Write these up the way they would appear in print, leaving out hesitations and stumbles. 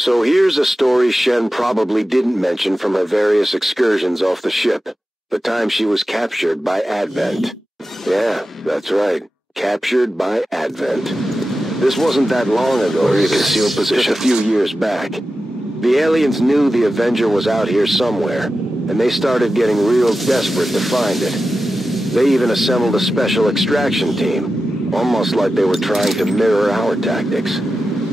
So here's a story Shen probably didn't mention from her various excursions off the ship. The time she was captured by Advent. Yeah, that's right. Captured by Advent. This wasn't that long ago. Or your concealed position. Just a few years back. The aliens knew the Avenger was out here somewhere, and they started getting real desperate to find it. They even assembled a special extraction team, almost like they were trying to mirror our tactics.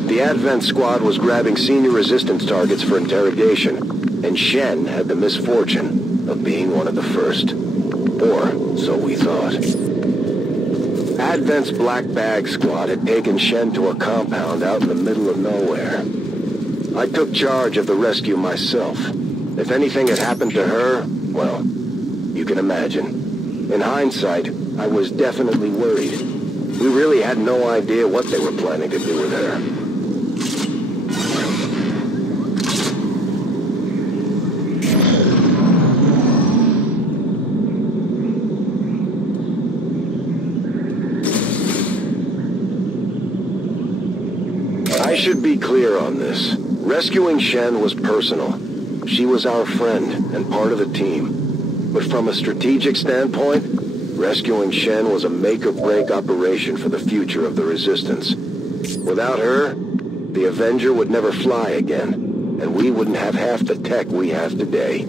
The Advent squad was grabbing senior resistance targets for interrogation, and Shen had the misfortune of being one of the first. Or so we thought. Advent's Black Bag squad had taken Shen to a compound out in the middle of nowhere. I took charge of the rescue myself. If anything had happened to her, well, you can imagine. In hindsight, I was definitely worried. We really had no idea what they were planning to do with her. I should be clear on this. Rescuing Shen was personal. She was our friend and part of the team. But from a strategic standpoint, rescuing Shen was a make-or-break operation for the future of the Resistance. Without her, the Avenger would never fly again, and we wouldn't have half the tech we have today.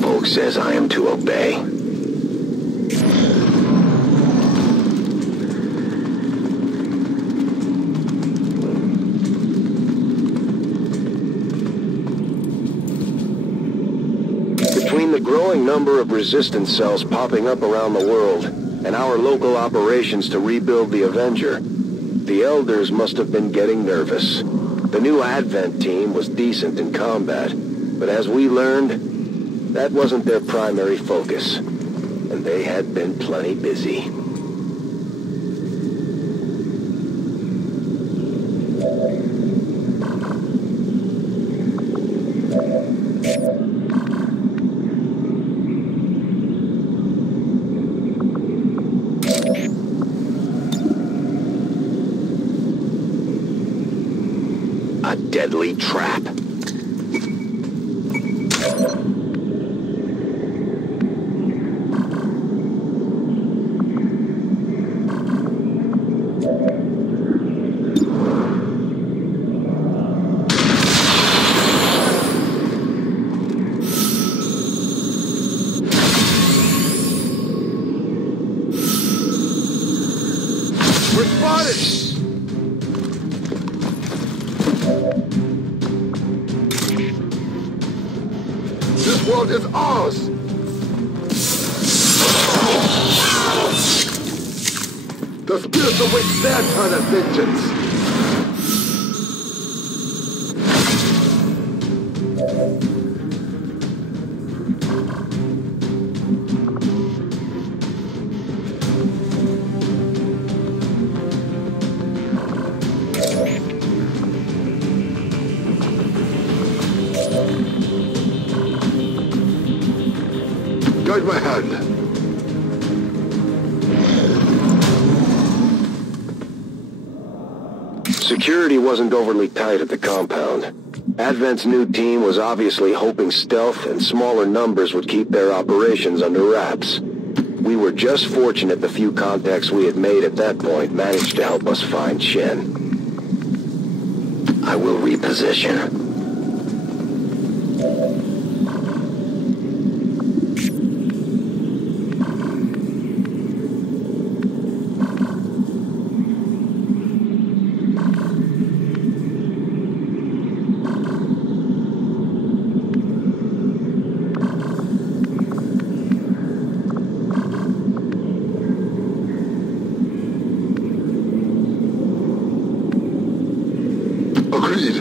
Volk says I am to obey. Between the growing number of resistance cells popping up around the world and our local operations to rebuild the Avenger, the Elders must have been getting nervous. The new Advent team was decent in combat, but as we learned, that wasn't their primary focus, and they had been plenty busy. A deadly trap. We're spotted! This world is ours! The spirits await their turn of vengeance! Guide my hand. Security wasn't overly tight at the compound. Advent's new team was obviously hoping stealth and smaller numbers would keep their operations under wraps. We were just fortunate the few contacts we had made at that point managed to help us find Shen. I will reposition. Agreed.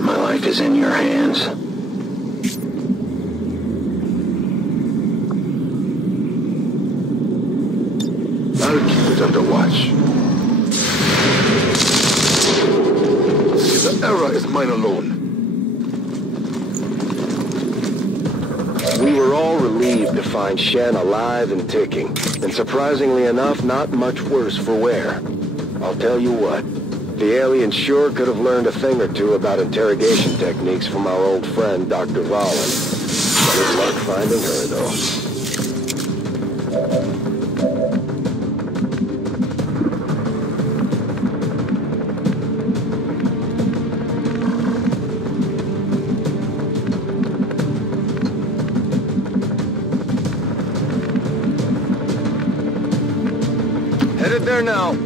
My life is in your hands. I'll keep it under watch. The error is mine alone. We were all relieved to find Shen alive and ticking, and surprisingly enough, not much worse for wear. I'll tell you what, the aliens sure could have learned a thing or two about interrogation techniques from our old friend, Dr. Valen. Good luck finding her, though. Headed there now.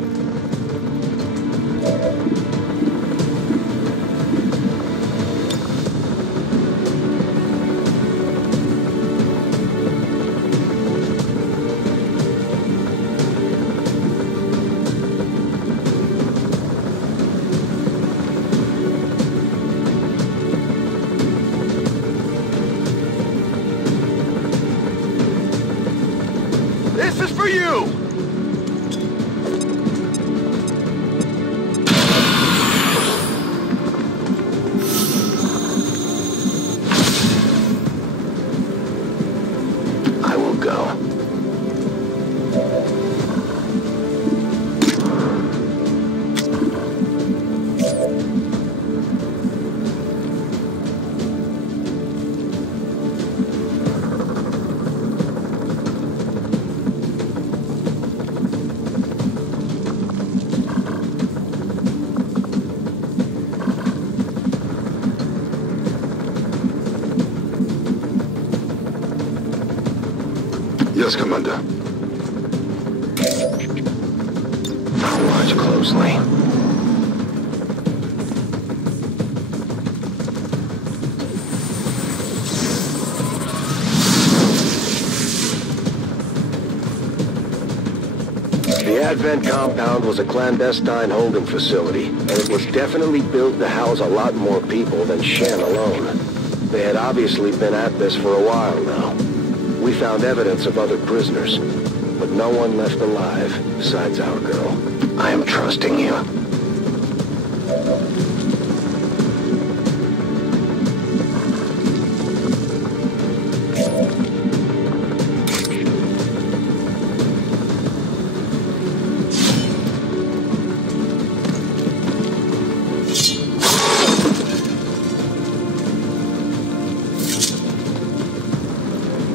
This is for you! I will go. Yes, Commander. I'll watch closely. The Advent compound was a clandestine holding facility, and it was definitely built to house a lot more people than Shen alone. They had obviously been at this for a while now. We found evidence of other prisoners, but no one left alive besides our girl. I am trusting you.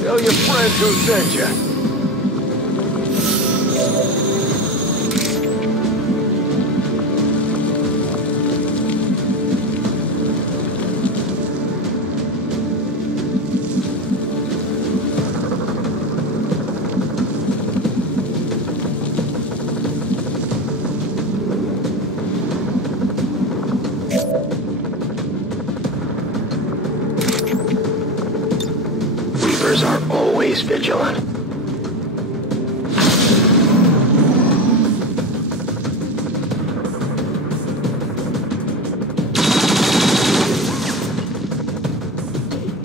Tell your friends who sent you. Are always vigilant.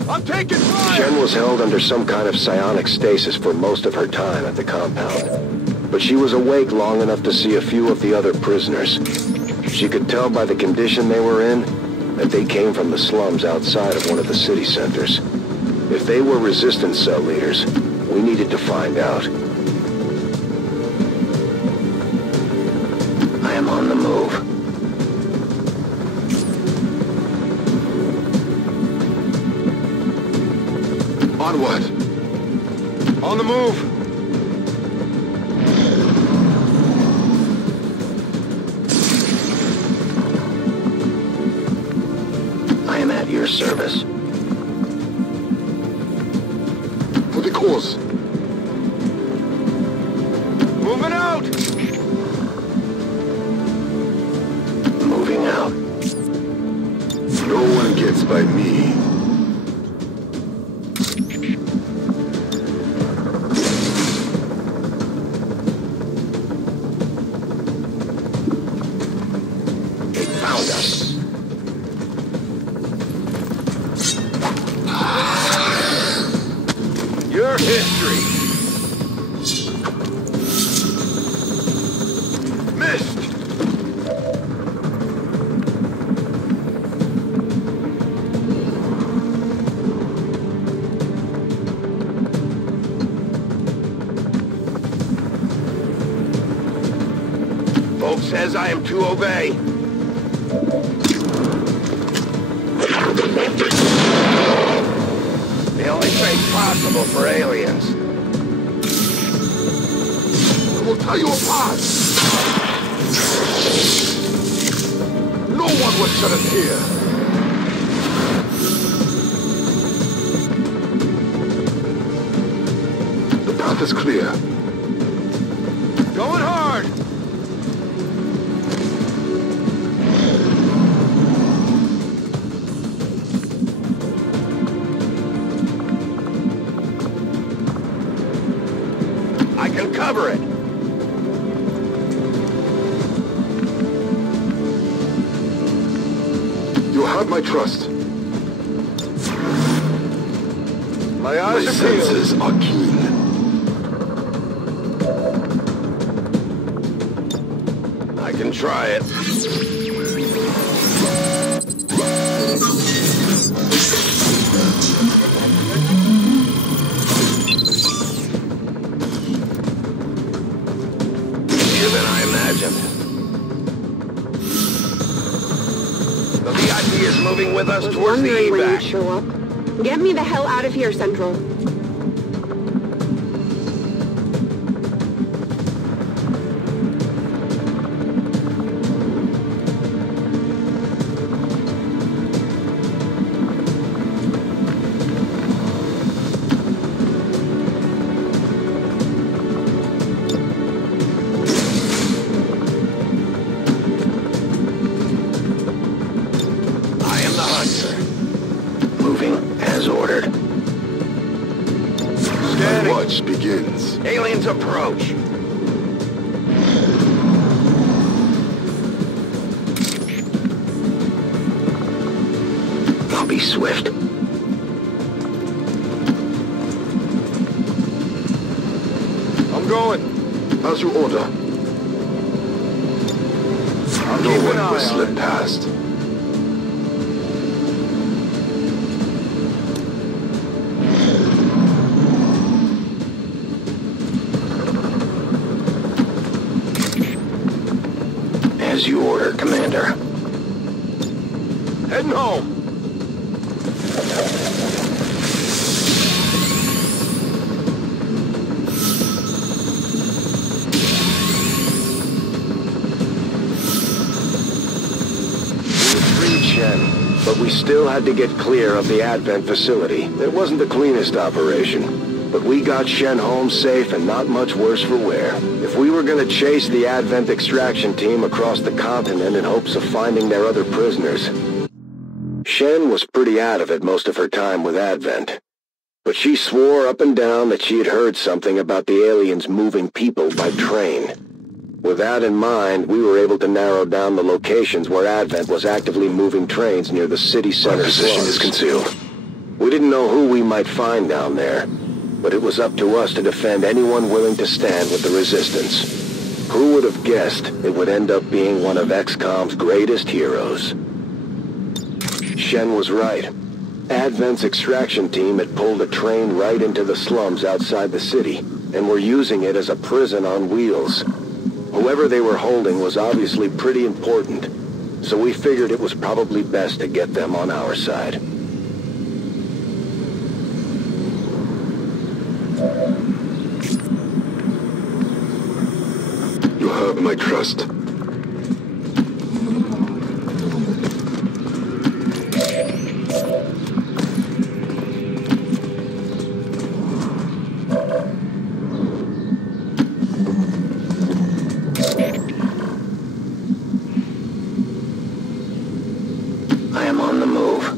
I'm taking fire! Shen was held under some kind of psionic stasis for most of her time at the compound, but she was awake long enough to see a few of the other prisoners. She could tell by the condition they were in that they came from the slums outside of one of the city centers. If they were resistance cell leaders, we needed to find out. I am on the move. Onward! On the move! I am at your service. For the cause. Moving out! Moving out. No one gets by me. They found us. Your history. Missed. code says I am to obey. The only fate possible for aliens. I will tear you apart! No one would set us here! The path is clear. Going hard! I can cover it! You have my trust. My My eyes are peeled. senses are keen. I can try it. Easier than I imagined. The VIP is moving with us I was towards the wondering when you'd evac. show up. Get me the hell out of here, Central. I am the hunter. Moving as ordered. My Scanning. watch begins. Aliens approach. I'll be swift. I'm going. As you order. I'll No keep an one eye will on slip it. past. As you order, Commander. Heading home. We freed Shen, but we still had to get clear of the Advent facility. It wasn't the cleanest operation, but we got Shen home safe and not much worse for wear. If we were going to chase the Advent extraction team across the continent in hopes of finding their other prisoners, Shen was pretty out of it most of her time with Advent. But she swore up and down that she had heard something about the aliens moving people by train. With that in mind, we were able to narrow down the locations where Advent was actively moving trains near the city center. My position slums. is concealed. We didn't know who we might find down there, but it was up to us to defend anyone willing to stand with the Resistance. Who would have guessed it would end up being one of XCOM's greatest heroes? Shen was right. Advent's extraction team had pulled a train right into the slums outside the city, and were using it as a prison on wheels. Whoever they were holding was obviously pretty important, so we figured it was probably best to get them on our side. You have my trust. I am on the move.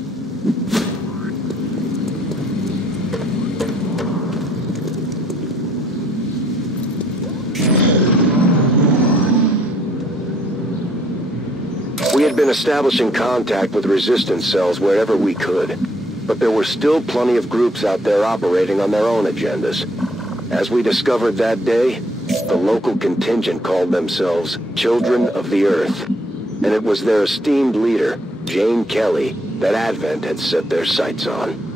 We had been establishing contact with resistance cells wherever we could, but there were still plenty of groups out there operating on their own agendas. As we discovered that day, the local contingent called themselves Children of the Earth, and it was their esteemed leader, Jane Kelly, that Advent had set their sights on.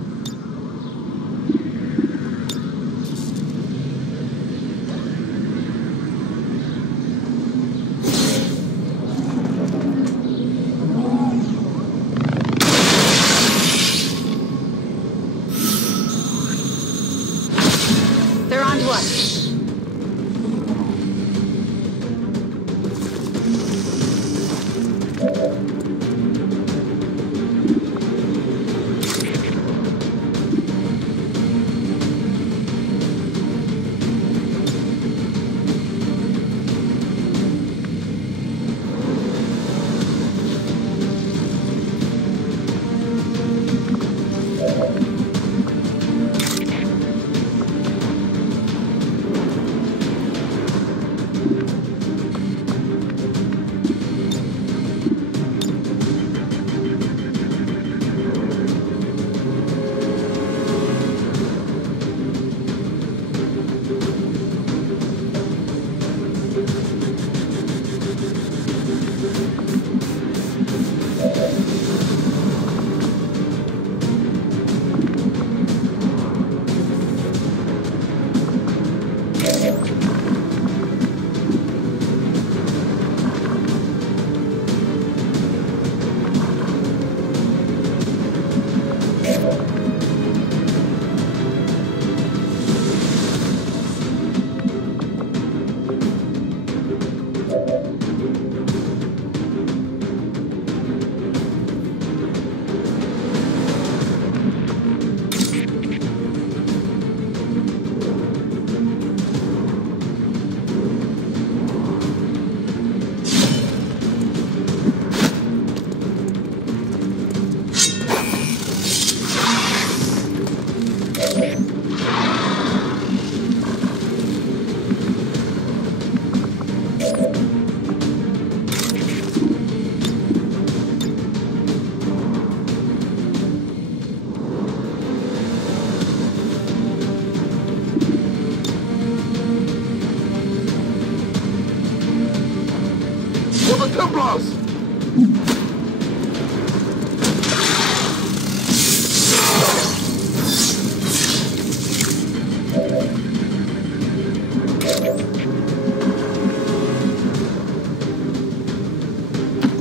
the Templars!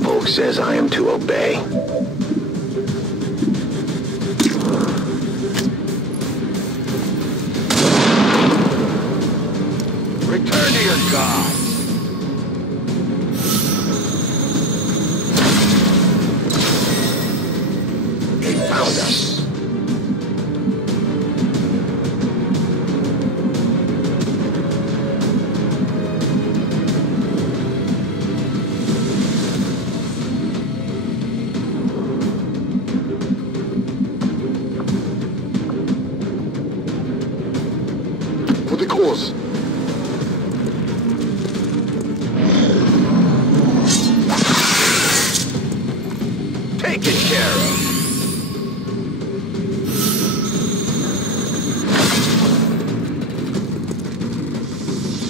Volk says I am to obey. Return to your god! They found us. For the cause! Taken care of.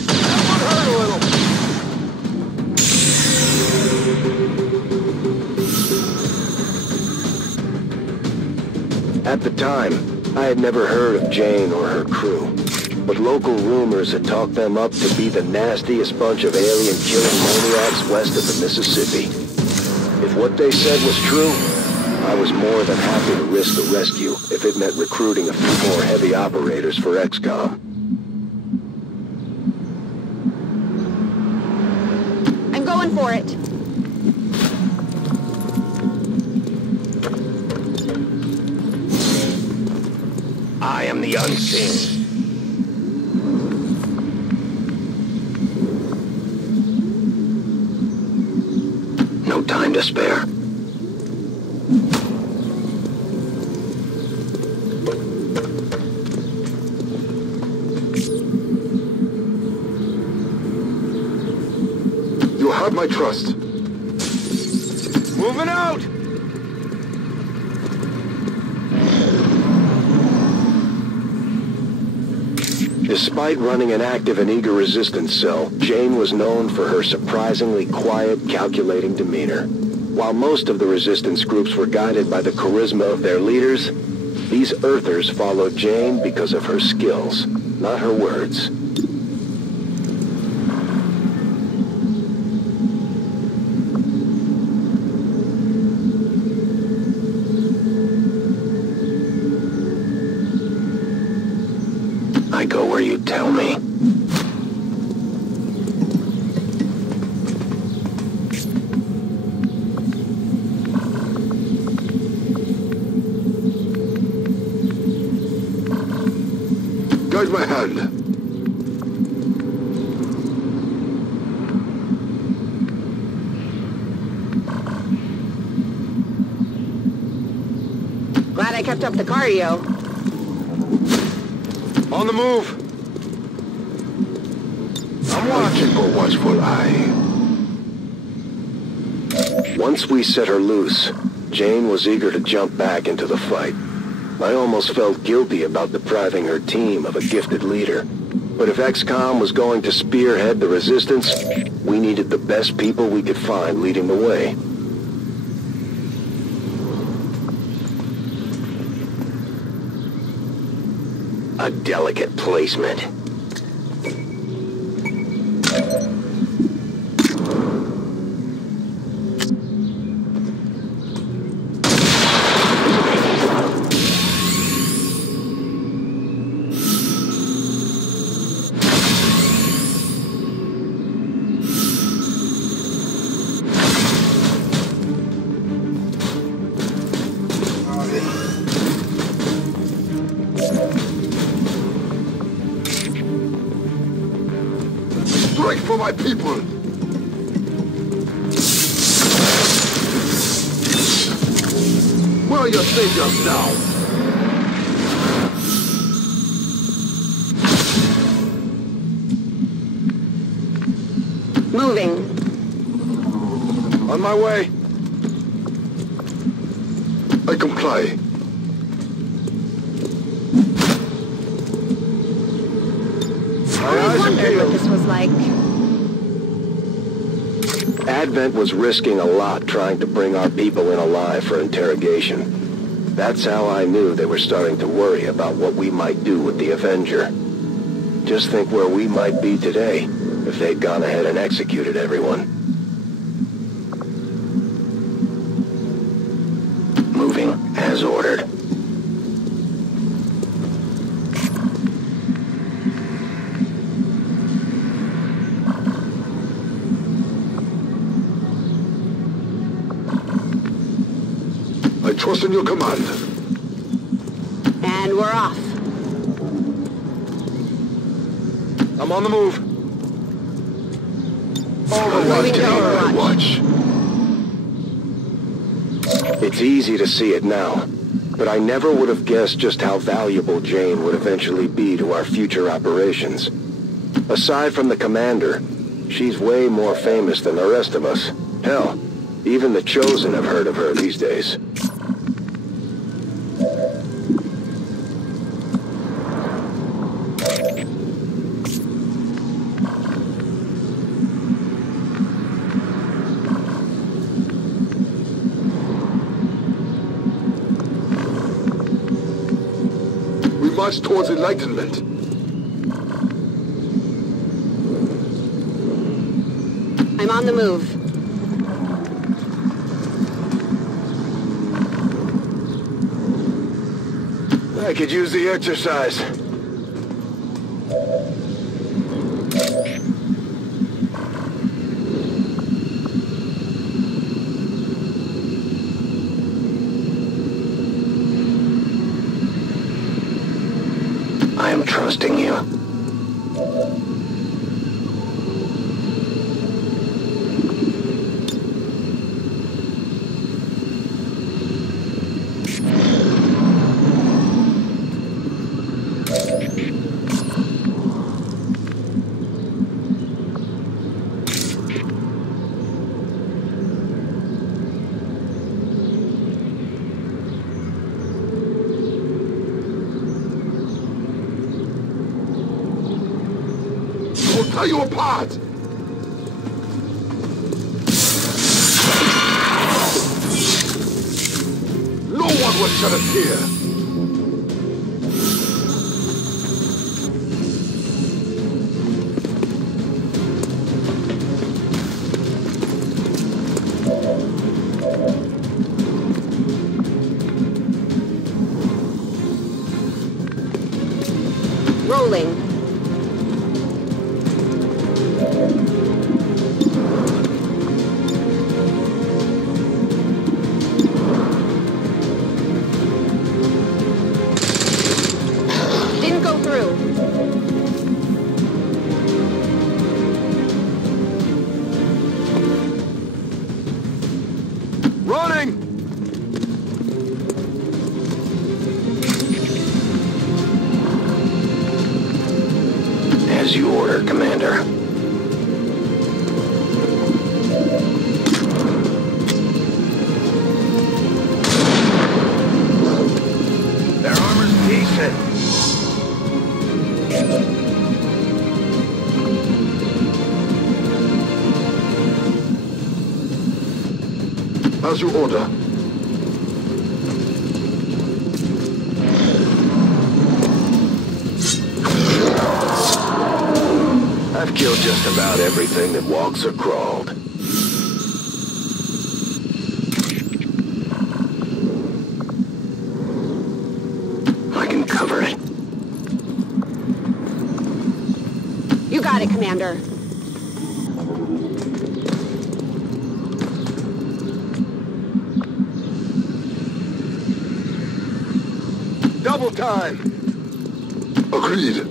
That hurt a little! At the time, I had never heard of Jane or her crew, but local rumors had talked them up to be the nastiest bunch of alien-killing maniacs west of the Mississippi. If what they said was true, I was more than happy to risk the rescue if it meant recruiting a few more heavy operators for XCOM. I'm going for it. I am the unseen. No time to spare. You have my trust. Moving out! Despite running an active and eager resistance cell, Jane was known for her surprisingly quiet, calculating demeanor. While most of the resistance groups were guided by the charisma of their leaders, these Earthers followed Jane because of her skills, not her words. I go where you tell me. Guide my hand. Glad I kept up the cardio. On the move! I'm watching. Keep a watchful eye. Once we set her loose, Jane was eager to jump back into the fight. I almost felt guilty about depriving her team of a gifted leader. But if XCOM was going to spearhead the resistance, we needed the best people we could find leading the way. A delicate placement. Strike for my people! Where are your saviors now? Moving. On my way. I comply. I always wondered what this was like. Advent was risking a lot trying to bring our people in alive for interrogation. That's how I knew they were starting to worry about what we might do with the Avenger. Just think where we might be today if they'd gone ahead and executed everyone. Moving as ordered. I trust in your command. And we're off. I'm on the move. Moving to Overwatch. It's easy to see it now, but I never would have guessed just how valuable Jane would eventually be to our future operations. Aside from the commander, she's way more famous than the rest of us. Hell, even the Chosen have heard of her these days. We march towards enlightenment. I'm on the move. I could use the exercise. I am trusting you. We'll tear you apart! No one will shut us here! Rolling. Didn't go through. Running! As you order, Commander. Their armor's decent. As you order. I've killed just about everything that walks or crawled. I can cover it. You got it, Commander. Double time! Agreed.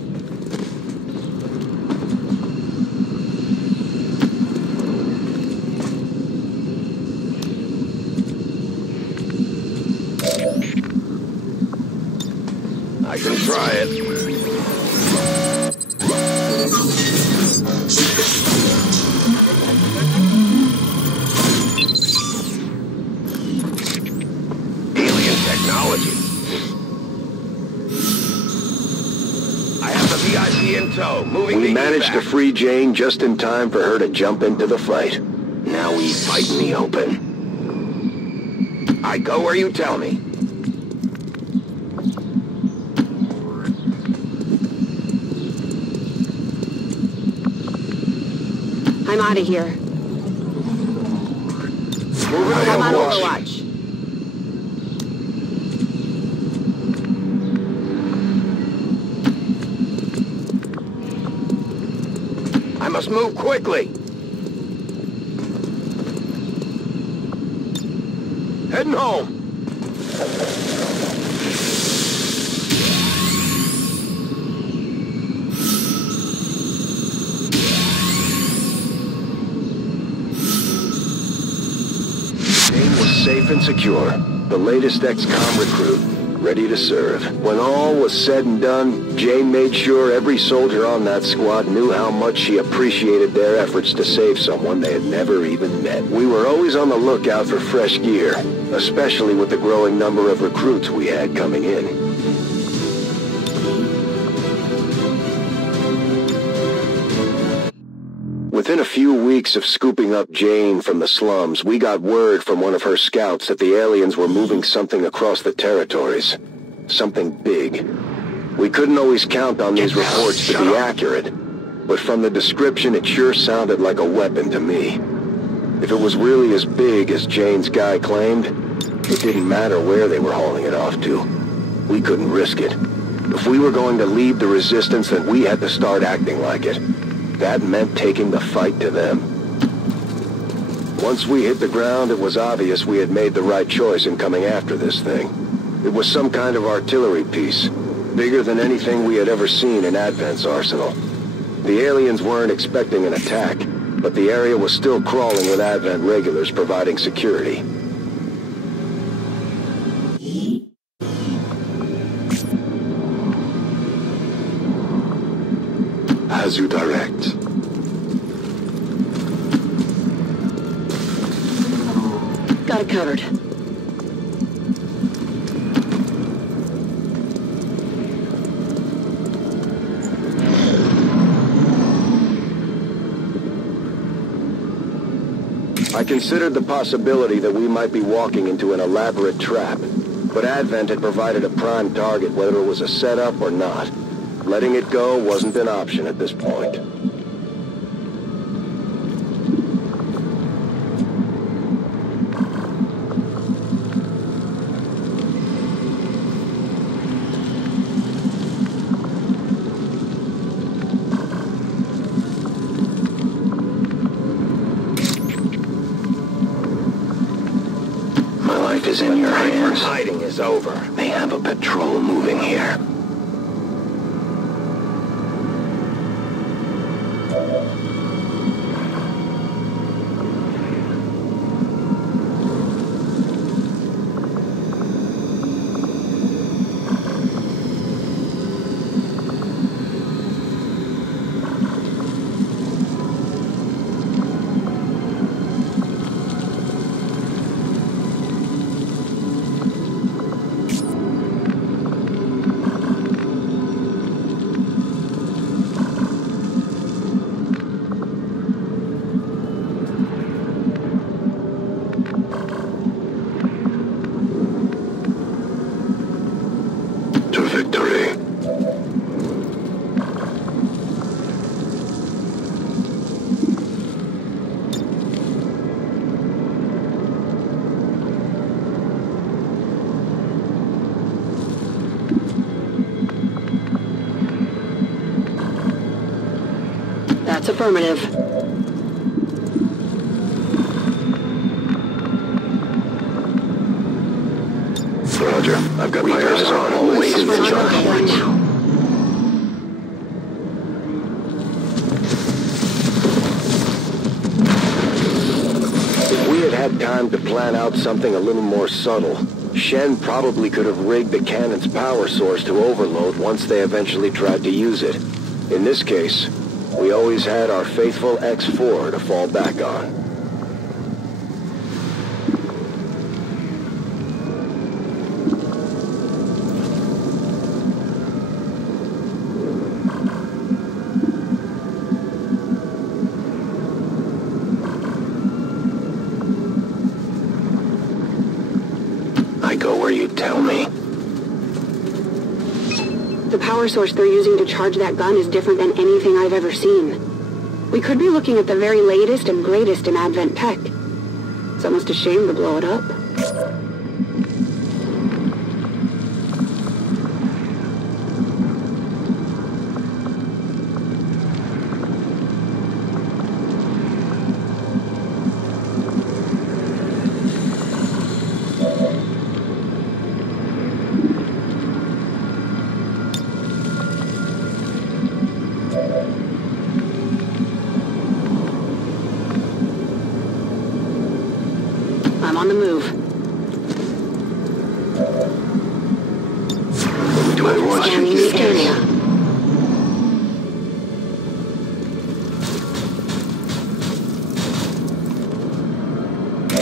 I can try it. Alien technology. I have the VIP in tow, moving. We managed to free Jane just in time for her to jump into the fight. Now we fight in the open. I go where you tell me. I'm out of here. I'm on Overwatch. I must move quickly. Heading home. Safe and secure. The latest XCOM recruit, ready to serve. When all was said and done, Jane made sure every soldier on that squad knew how much she appreciated their efforts to save someone they had never even met. We were always on the lookout for fresh gear, especially with the growing number of recruits we had coming in. Within a few weeks of scooping up Jane from the slums, we got word from one of her scouts that the aliens were moving something across the territories. Something big. We couldn't always count on these reports to be accurate, but from the description it sure sounded like a weapon to me. If it was really as big as Jane's guy claimed, it didn't matter where they were hauling it off to. We couldn't risk it. If we were going to lead the resistance, then we had to start acting like it. That meant taking the fight to them. Once we hit the ground, it was obvious we had made the right choice in coming after this thing. It was some kind of artillery piece, bigger than anything we had ever seen in Advent's arsenal. The aliens weren't expecting an attack, but the area was still crawling with Advent regulars providing security. As you direct. Got it covered. I considered the possibility that we might be walking into an elaborate trap, but Advent had provided a prime target whether it was a setup or not. Letting it go wasn't an option at this point. My life is in your hands. Hiding is over. They have a patrol moving here. That's affirmative. Roger. I've got my eyes on. Always in the charge. If we had had time to plan out something a little more subtle, Shen probably could have rigged the cannon's power source to overload once they eventually tried to use it. In this case, we always had our faithful X4 to fall back on. power source they're using to charge that gun is different than anything I've ever seen. We could be looking at the very latest and greatest in Advent tech. It's almost a shame to blow it up. I'm on the move. Do I want Scanning you the to area.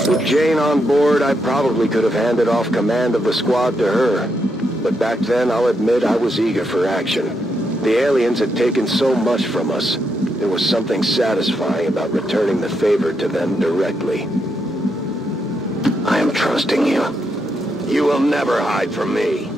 With Jane on board, I probably could have handed off command of the squad to her. But back then, I'll admit I was eager for action. The aliens had taken so much from us. There was something satisfying about returning the favor to them directly. I am trusting you. You will never hide from me.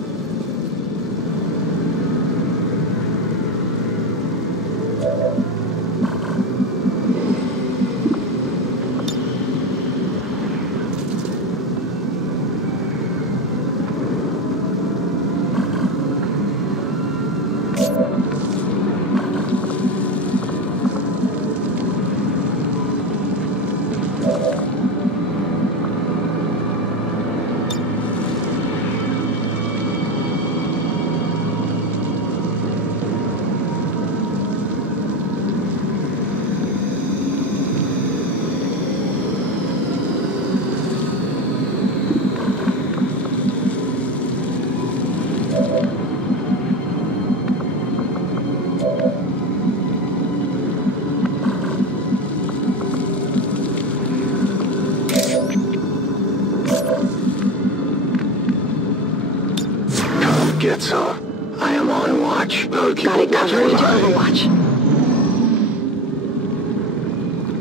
Get some. I am on watch. Got it covered. Overwatch.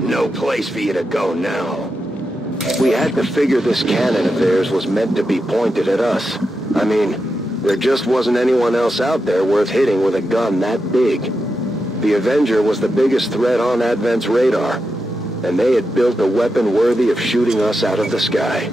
No place for you to go now. We had to figure this cannon of theirs was meant to be pointed at us. I mean, there just wasn't anyone else out there worth hitting with a gun that big. The Avenger was the biggest threat on Advent's radar, and they had built a weapon worthy of shooting us out of the sky.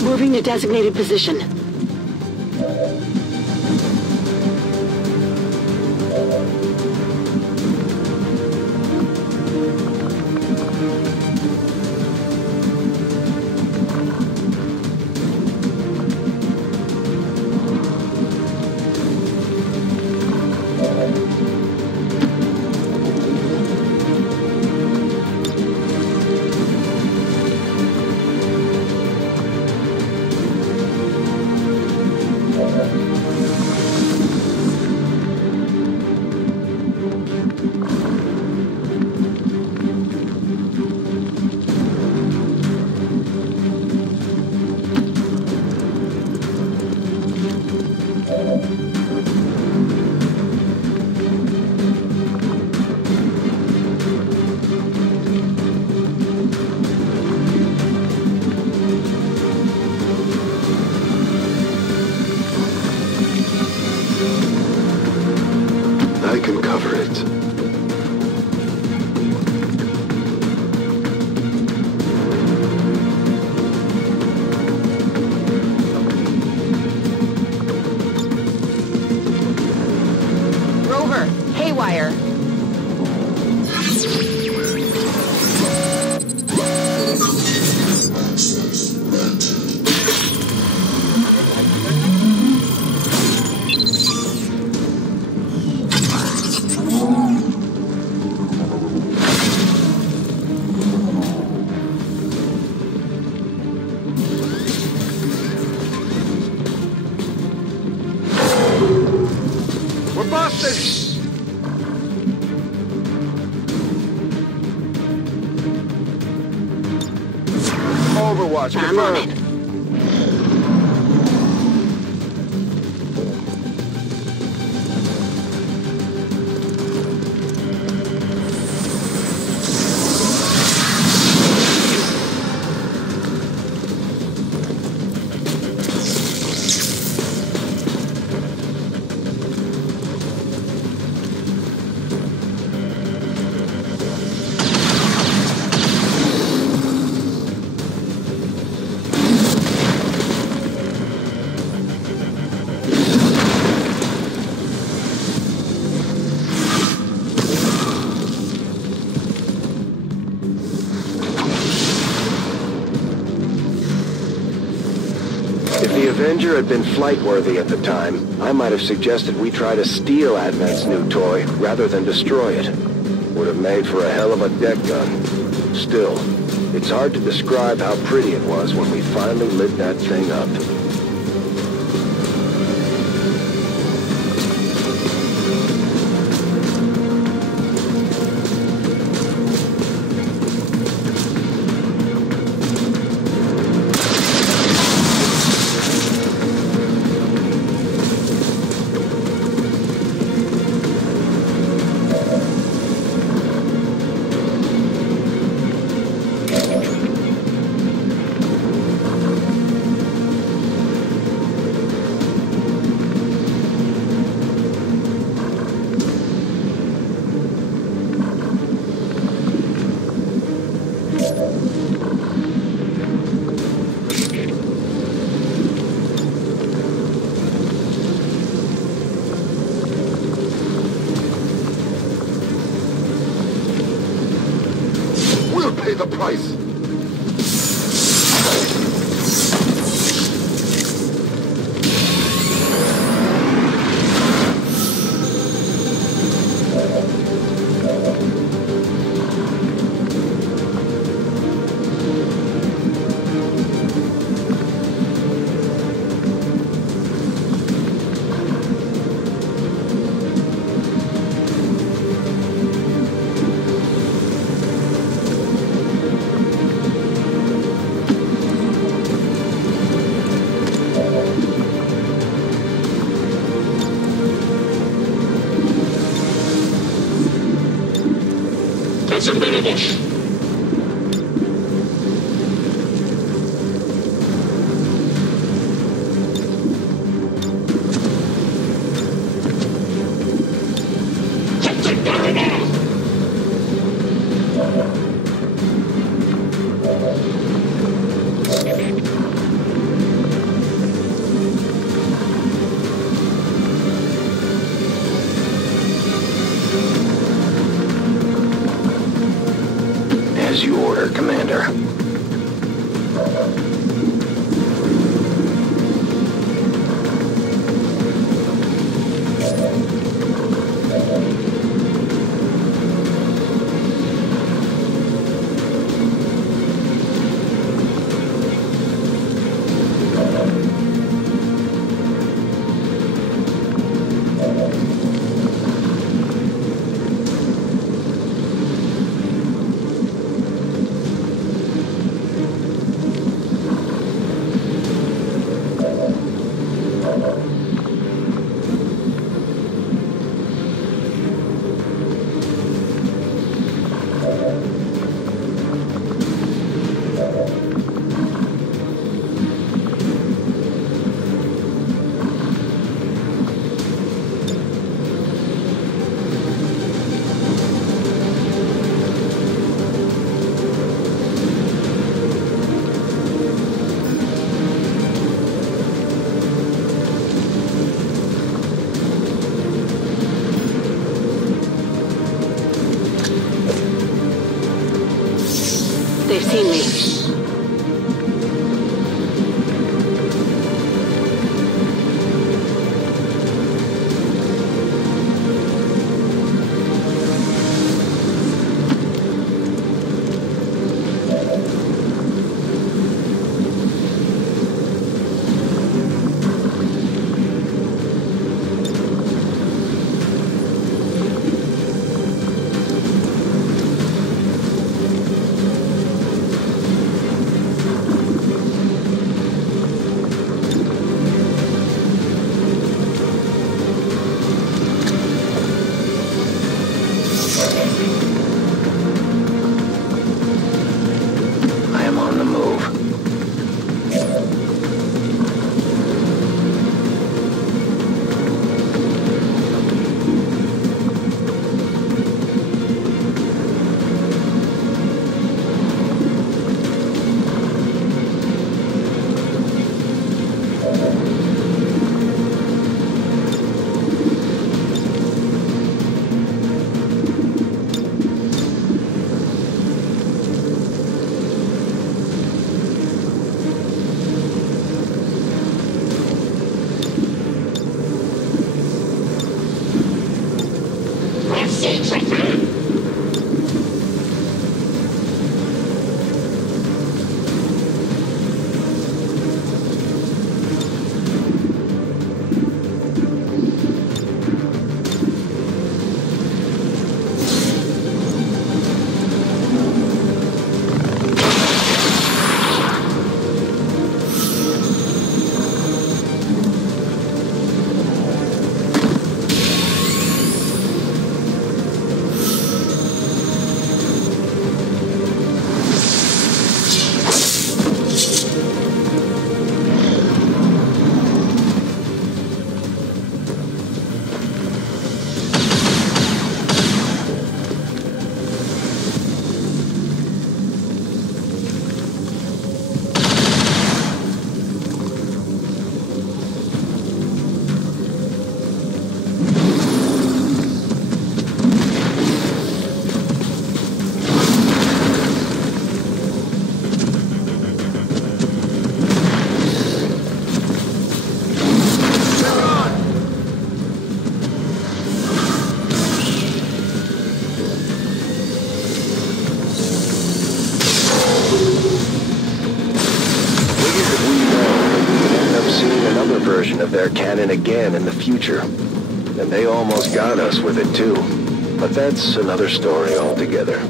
Moving to designated position. I can cover it. Rover, haywire. Overwatch I'm on confirmed. it. If the Avenger had been flight-worthy at the time, I might have suggested we try to steal Advent's new toy rather than destroy it. Would have made for a hell of a deck gun. Still, it's hard to describe how pretty it was when we finally lit that thing up. We'll pay the price. That's available. As you order, Commander. They've seen me. full trophy. Version of their cannon again in the future. And they almost got us with it too. But that's another story altogether.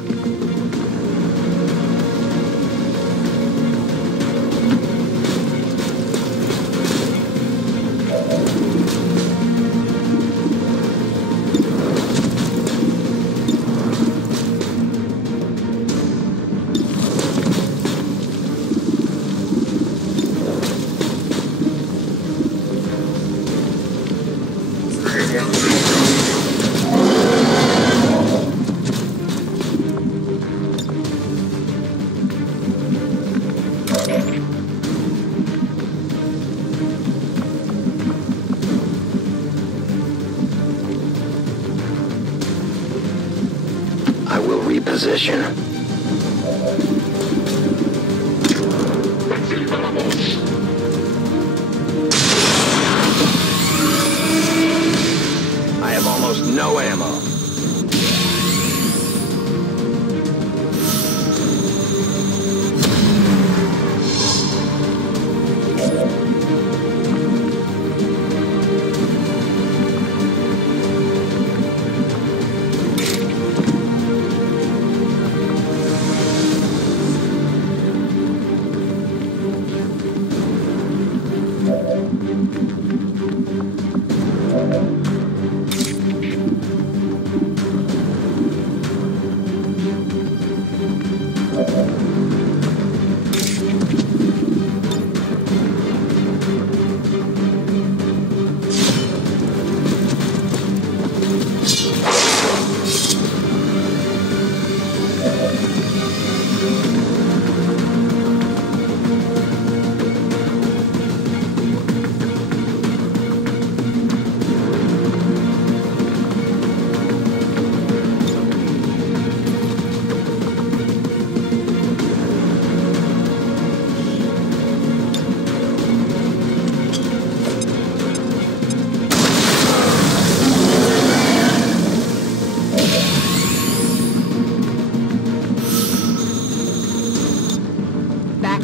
I will reposition. I have almost no ammo.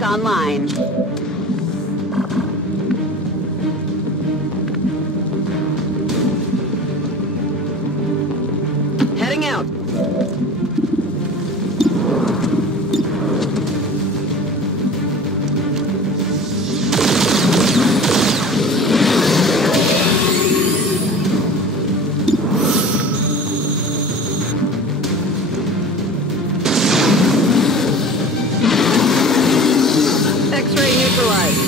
Online. Heading out. X-ray neutralized.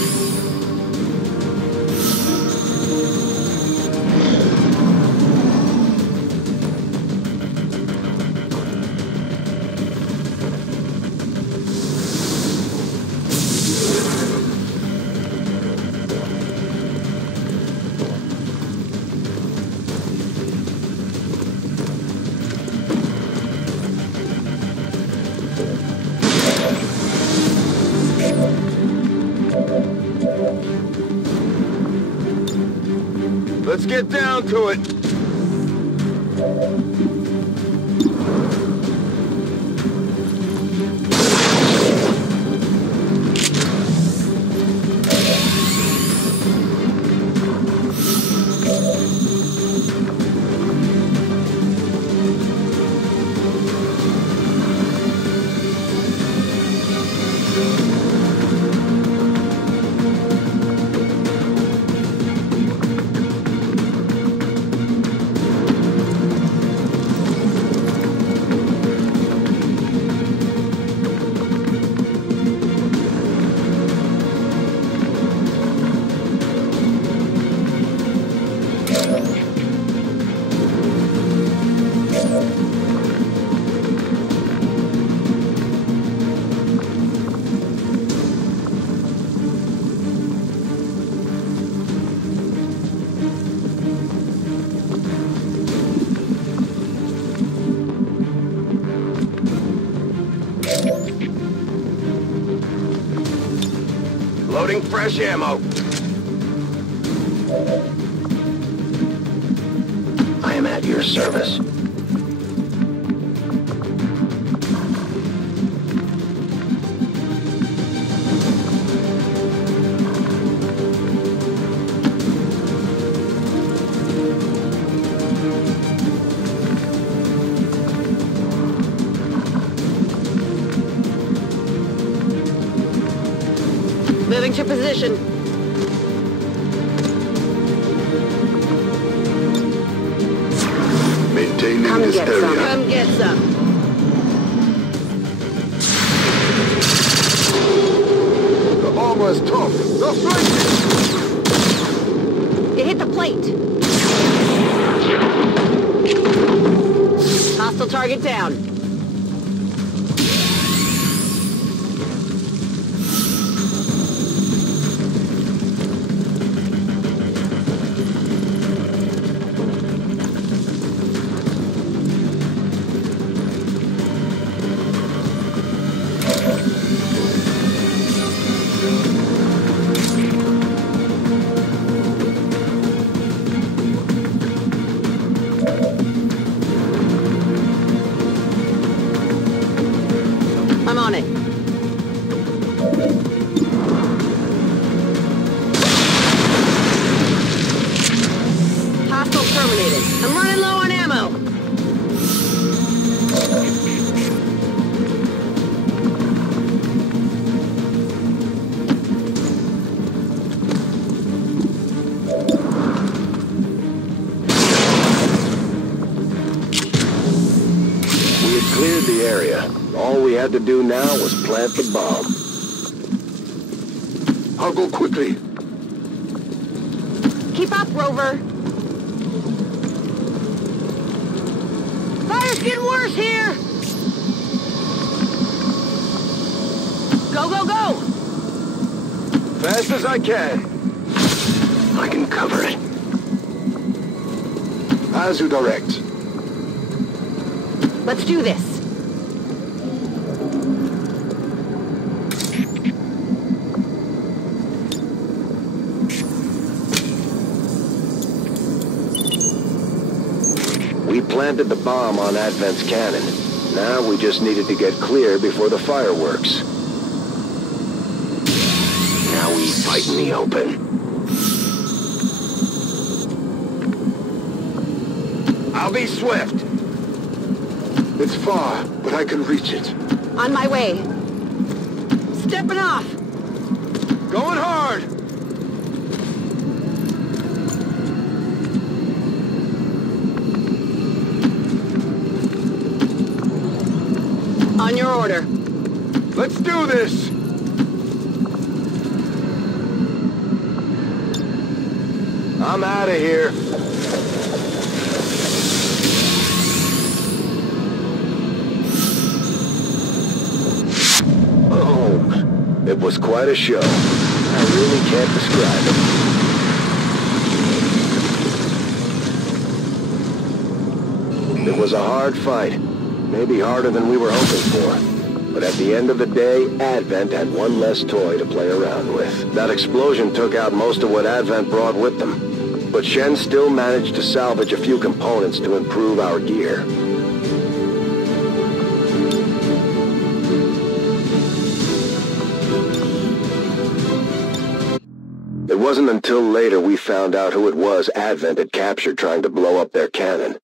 Let's get down to it. fresh ammo. I am at your service. Moving to position. Maintaining Come this get area. some. Come get some. The armor is tough. The flank! You hit the plate. Hostile target down. I'm on it. Hostile terminated. I'm running low on ammo. We had cleared the area. All we had to do now was plant the bomb. I'll go quickly. Keep up, Rover. Fire's getting worse here. Go, go, go. Fast as I can. I can cover it. As you direct. Let's do this. We planted the bomb on Advent's cannon. Now we just needed to get clear before the fireworks. Now we fight in the open. I'll be swift. It's far, but I can reach it. On my way. Stepping off. Going hard! On your order. Let's do this! I'm out of here. Oh, it was quite a show. I really can't describe it. It was a hard fight. Maybe harder than we were hoping for. But at the end of the day, Advent had one less toy to play around with. That explosion took out most of what Advent brought with them. But Shen still managed to salvage a few components to improve our gear. It wasn't until later we found out who it was Advent had captured trying to blow up their cannon.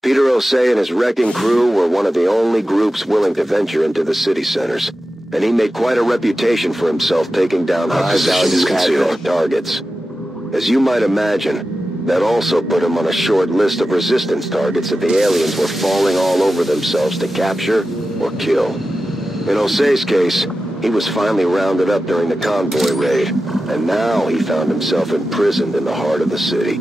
Peter Osei and his wrecking crew were one of the only groups willing to venture into the city centers, and he made quite a reputation for himself taking down high-value Advent targets. As you might imagine, that also put him on a short list of resistance targets that the aliens were falling all over themselves to capture or kill. In Osei's case, he was finally rounded up during the convoy raid, and now he found himself imprisoned in the heart of the city.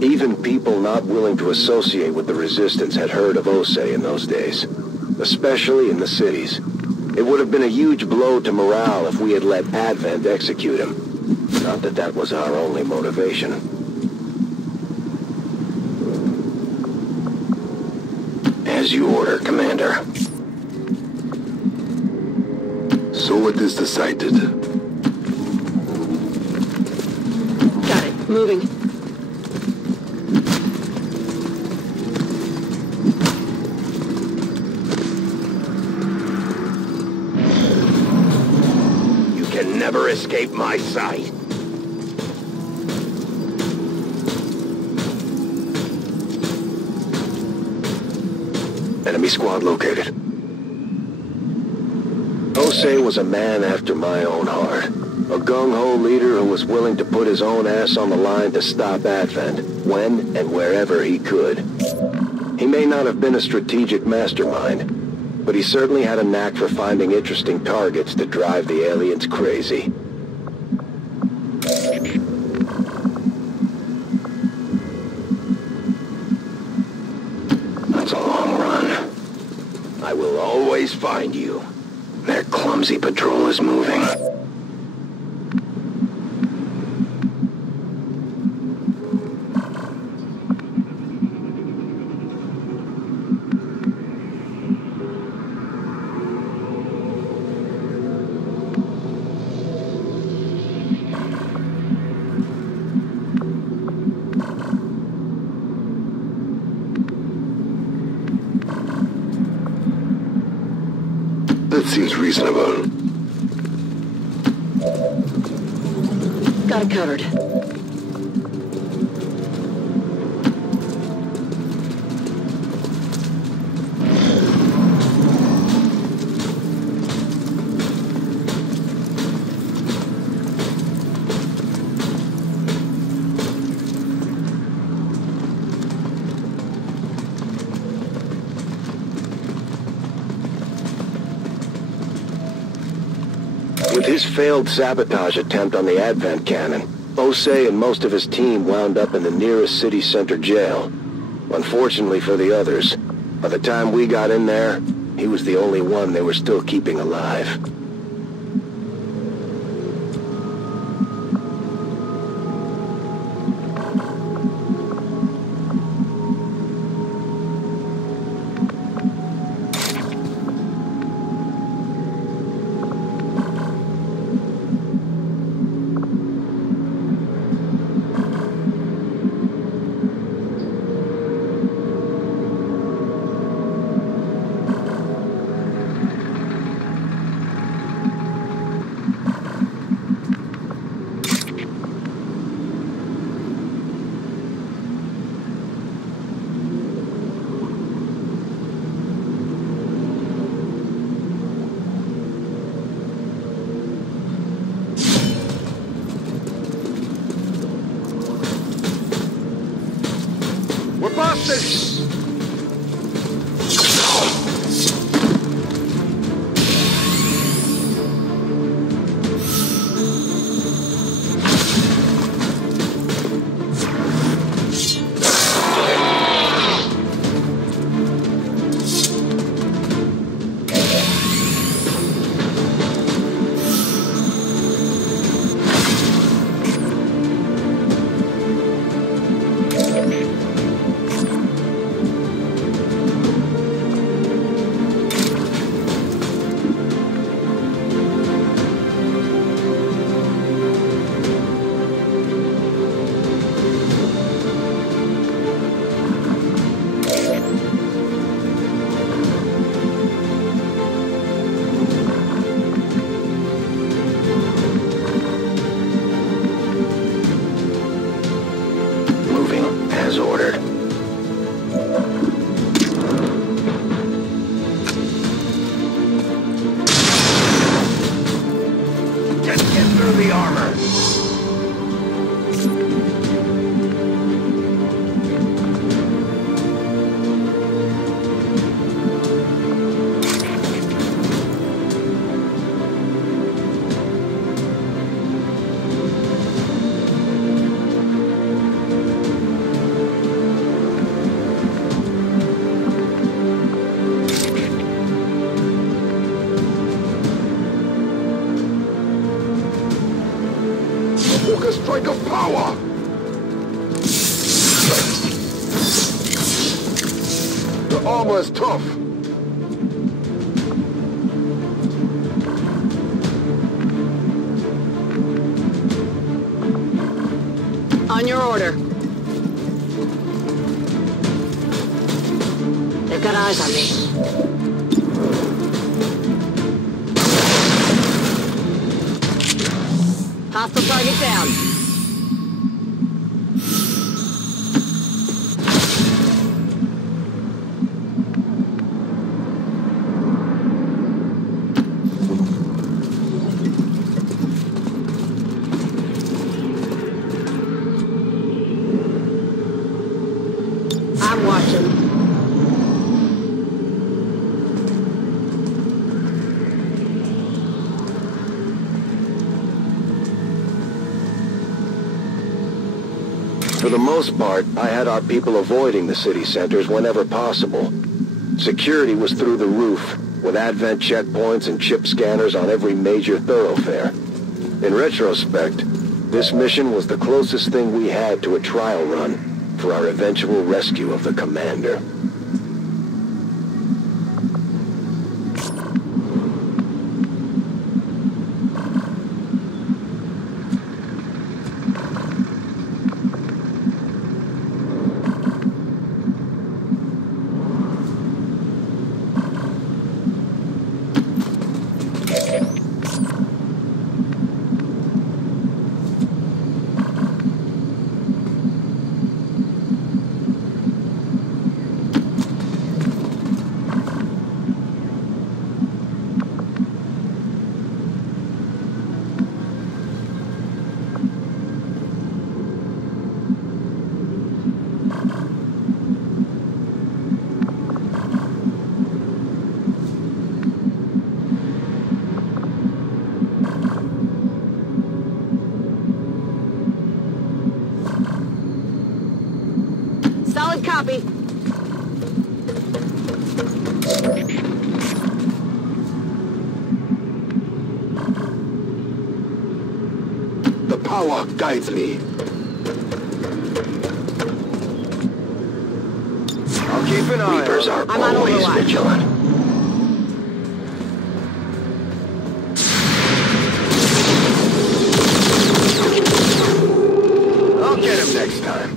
Even people not willing to associate with the Resistance had heard of Osei in those days, especially in the cities. It would have been a huge blow to morale if we had let Advent execute him. Not that that was our only motivation. As you order, Commander. So it is decided. Moving. You can never escape my sight. Enemy squad located. Jose was a man after my own heart. A gung-ho leader who was willing to put his own ass on the line to stop Advent, when and wherever he could. He may not have been a strategic mastermind, but he certainly had a knack for finding interesting targets to drive the aliens crazy. That's a long run. I will always find you. Their clumsy patrol is moving. That seems reasonable. Got it covered. With his failed sabotage attempt on the Advent cannon, Jose and most of his team wound up in the nearest city center jail. Unfortunately for the others, by the time we got in there, he was the only one they were still keeping alive. We're busted! As ordered. Just get through the armor. A strike of power! The armor is tough. On They've got eyes on me. Hostile target down. I'm watching. For the most part, I had our people avoiding the city centers whenever possible. Security was through the roof, with Advent checkpoints and chip scanners on every major thoroughfare. In retrospect, this mission was the closest thing we had to a trial run for our eventual rescue of the commander. Solid copy. The power guides me. I'll keep an eye. Reapers are I'm on always overwatch. vigilant. I'll get him next time.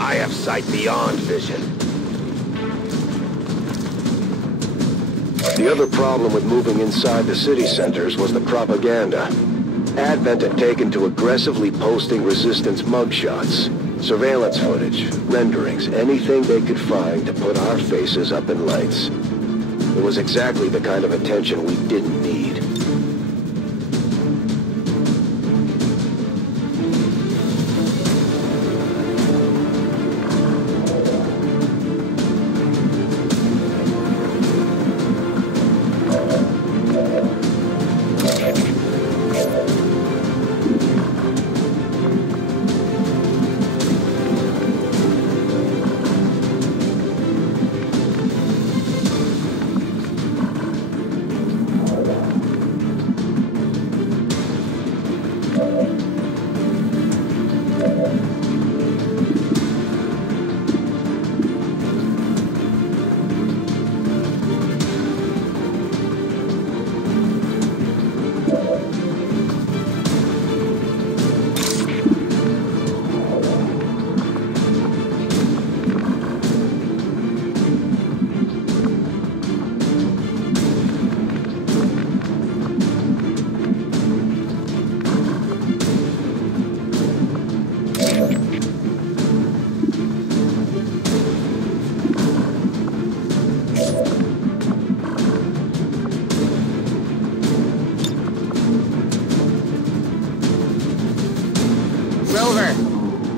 I have sight beyond vision. The other problem with moving inside the city centers was the propaganda. Advent had taken to aggressively posting resistance mugshots, surveillance footage, renderings, anything they could find to put our faces up in lights. It was exactly the kind of attention we didn't need.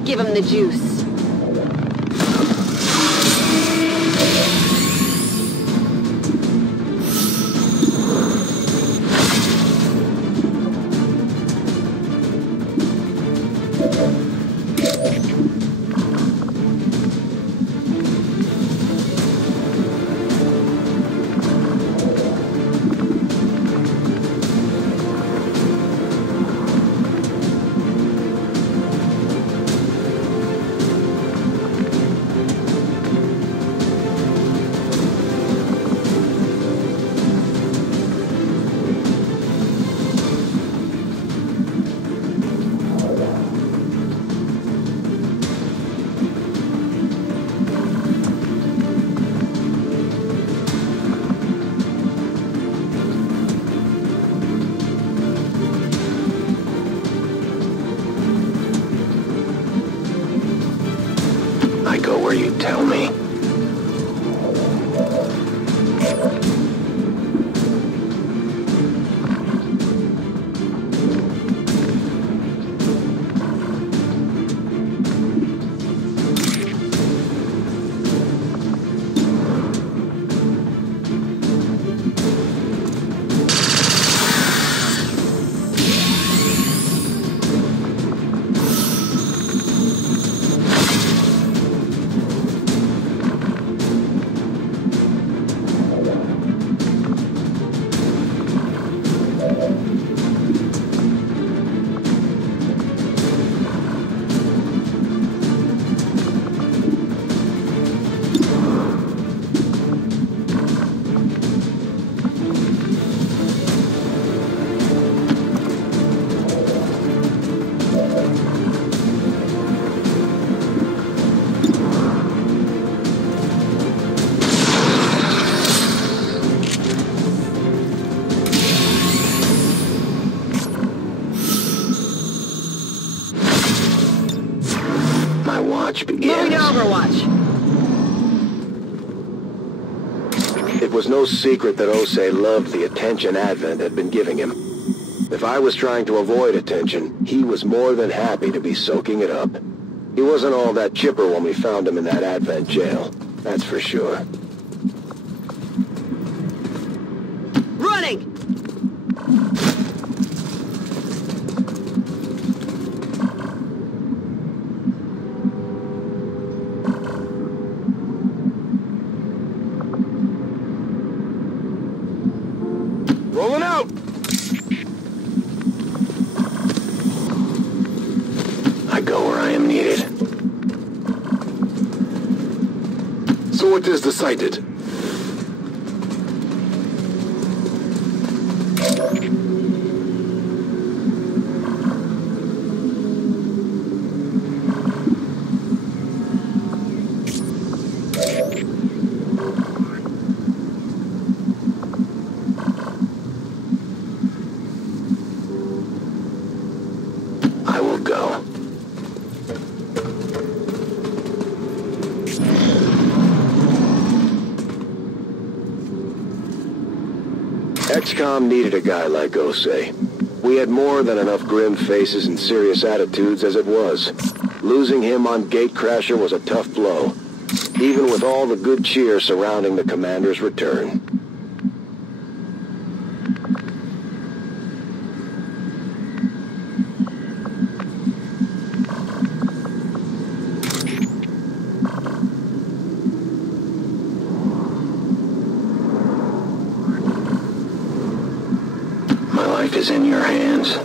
Give him the juice. before you tell me. Moving to Overwatch. It was no secret that Osei loved the attention Advent had been giving him. If I was trying to avoid attention, he was more than happy to be soaking it up. He wasn't all that chipper when we found him in that Advent jail, that's for sure. Running! Rolling out! I go where I am needed. So what is decided? I will go. XCOM needed a guy like Osei. We had more than enough grim faces and serious attitudes as it was. Losing him on Gatecrasher was a tough blow, even with all the good cheer surrounding the commander's return. My life is in your hands.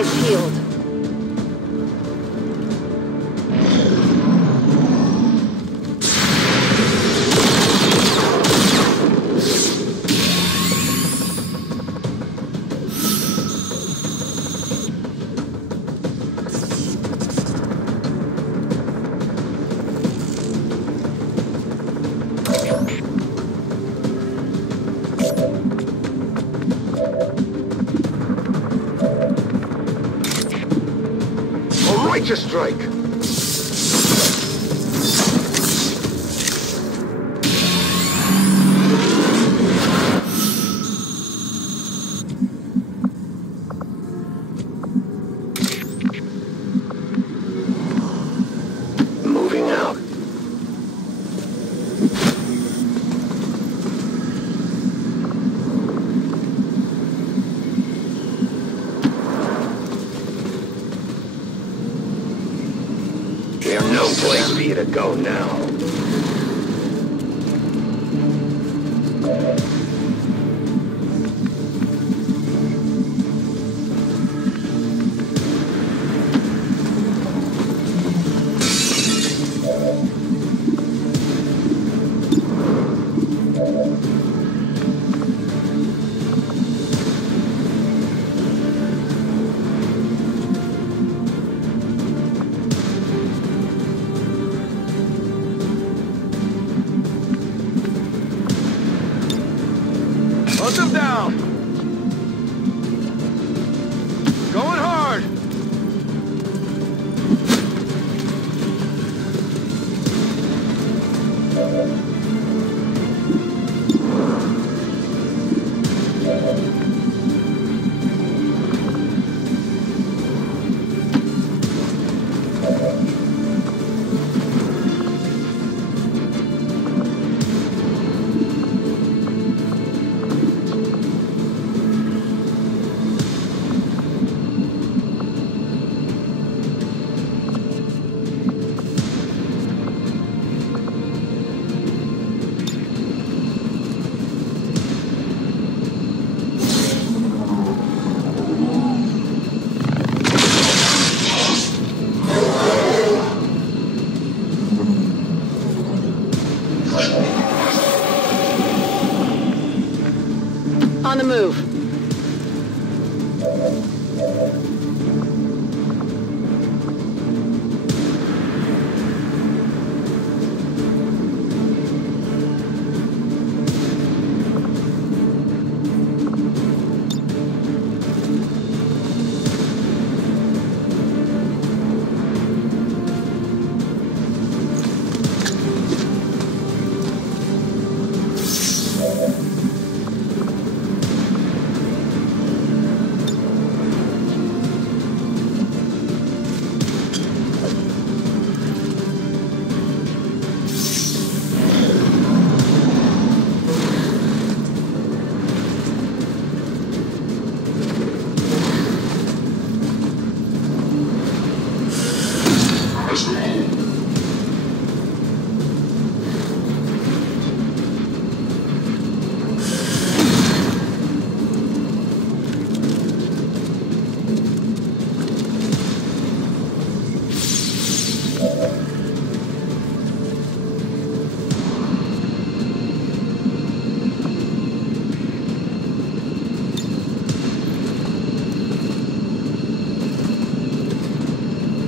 Eyes peeled. Righteous strike. Moving out. There's no place for you to go now. Hunt them down! Going hard! On the move.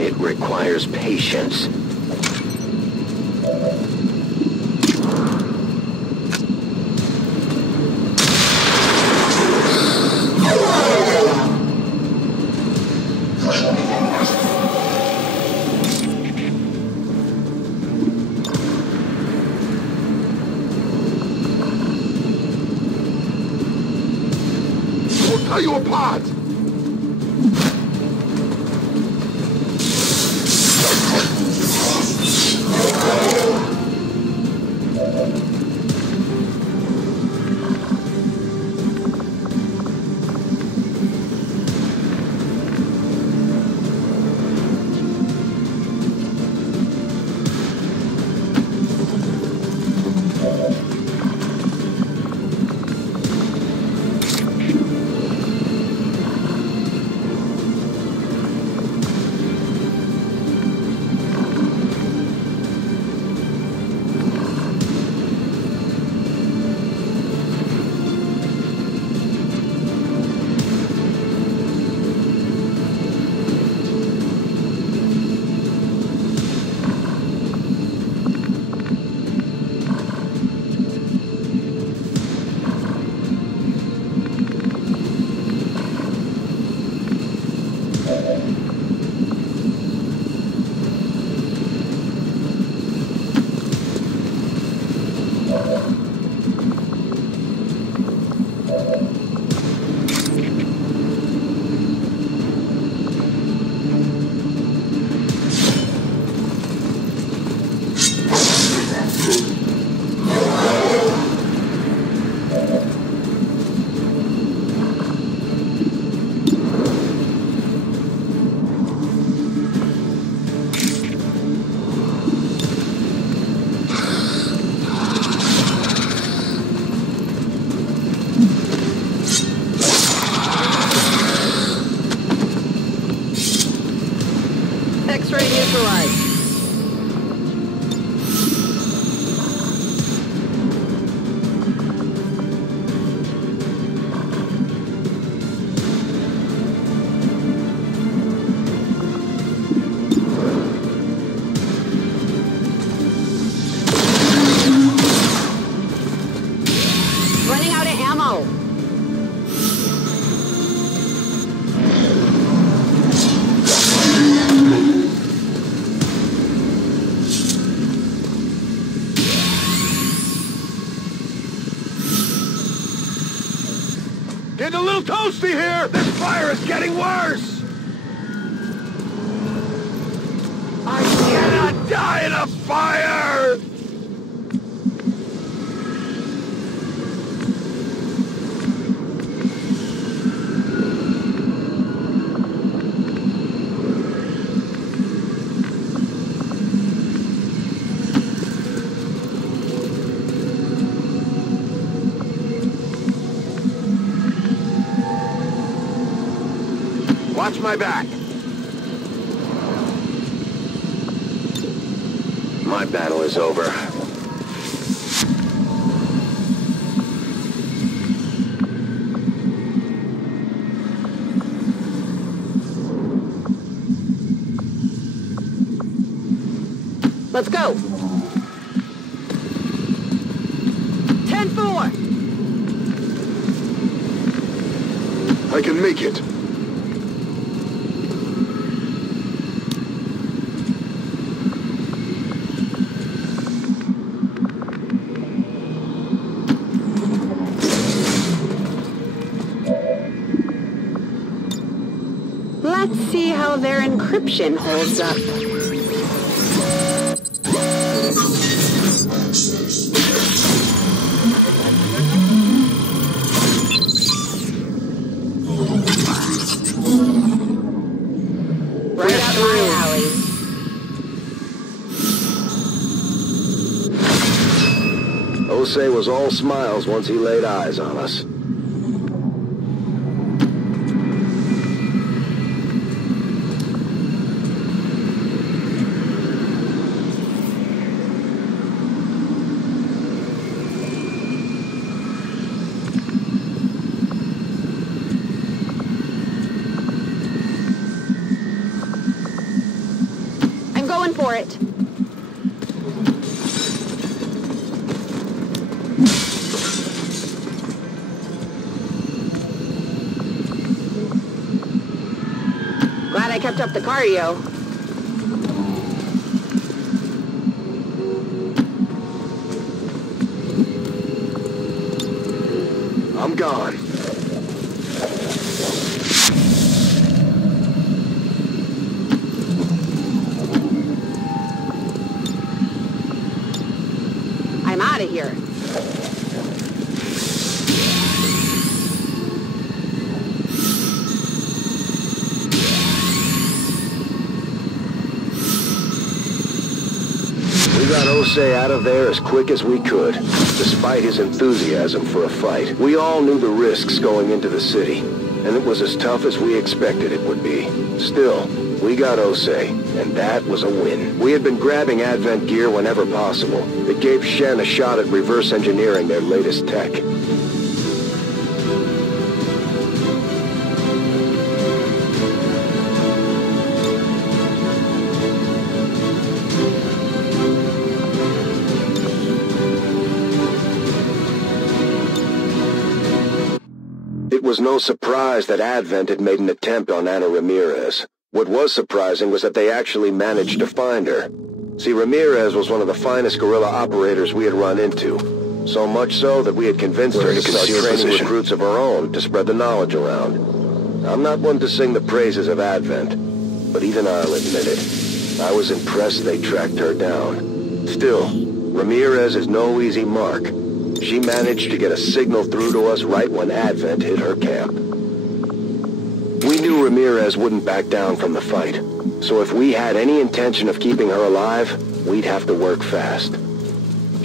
It requires patience. We'll tear you apart! Tech's ready neutralized. Running out of ammo. Getting a little toasty here! This fire is getting worse! I cannot die in a fire! Watch my back. My battle is over. Let's go. 10-4. I can make it. Let's see how their encryption holds up. Right up my alley. Osei was all smiles once he laid eyes on us. I'm going for it. Glad I kept up the cardio. I'm gone. I'm out of here. We got Osei out of there as quick as we could, despite his enthusiasm for a fight. We all knew the risks going into the city, and it was as tough as we expected it would be. Still, we got Osei, and that was a win. We had been grabbing Advent gear whenever possible. It gave Shen a shot at reverse engineering their latest tech. It was no surprise that Advent had made an attempt on Ana Ramirez. What was surprising was that they actually managed to find her. See, Ramirez was one of the finest guerrilla operators we had run into. So much so that we had convinced her to start training recruits of her own to spread the knowledge around. I'm not one to sing the praises of Advent, but even I'll admit it. I was impressed they tracked her down. Still, Ramirez is no easy mark. She managed to get a signal through to us right when Advent hit her camp. We knew Ramirez wouldn't back down from the fight, so if we had any intention of keeping her alive, we'd have to work fast.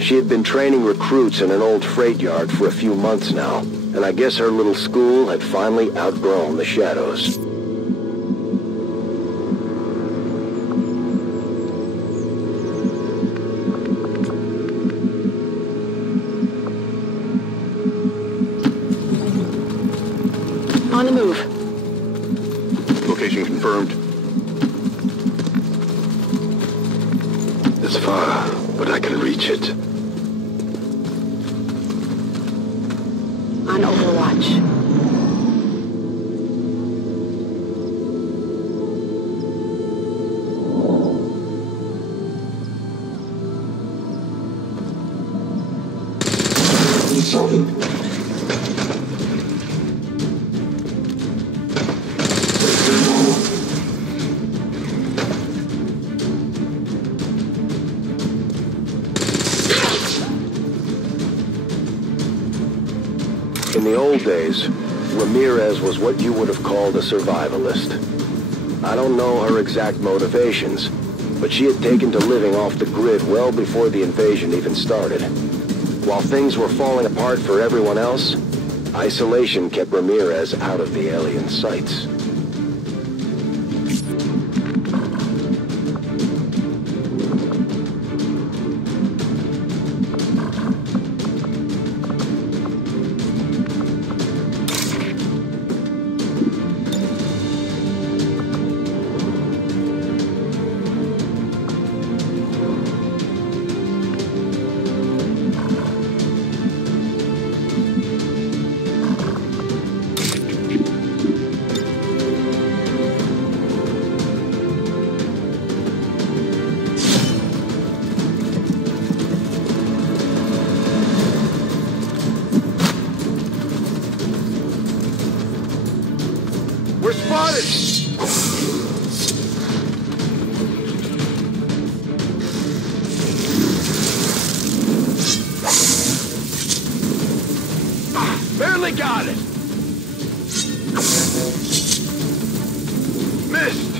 She had been training recruits in an old freight yard for a few months now, and I guess her little school had finally outgrown the shadows. Location confirmed. It's far, but I can reach it. On Overwatch. In the old days, Ramirez was what you would have called a survivalist. I don't know her exact motivations, but she had taken to living off the grid well before the invasion even started. While things were falling apart for everyone else, isolation kept Ramirez out of the alien sights. We're spotted! Barely got it! Missed!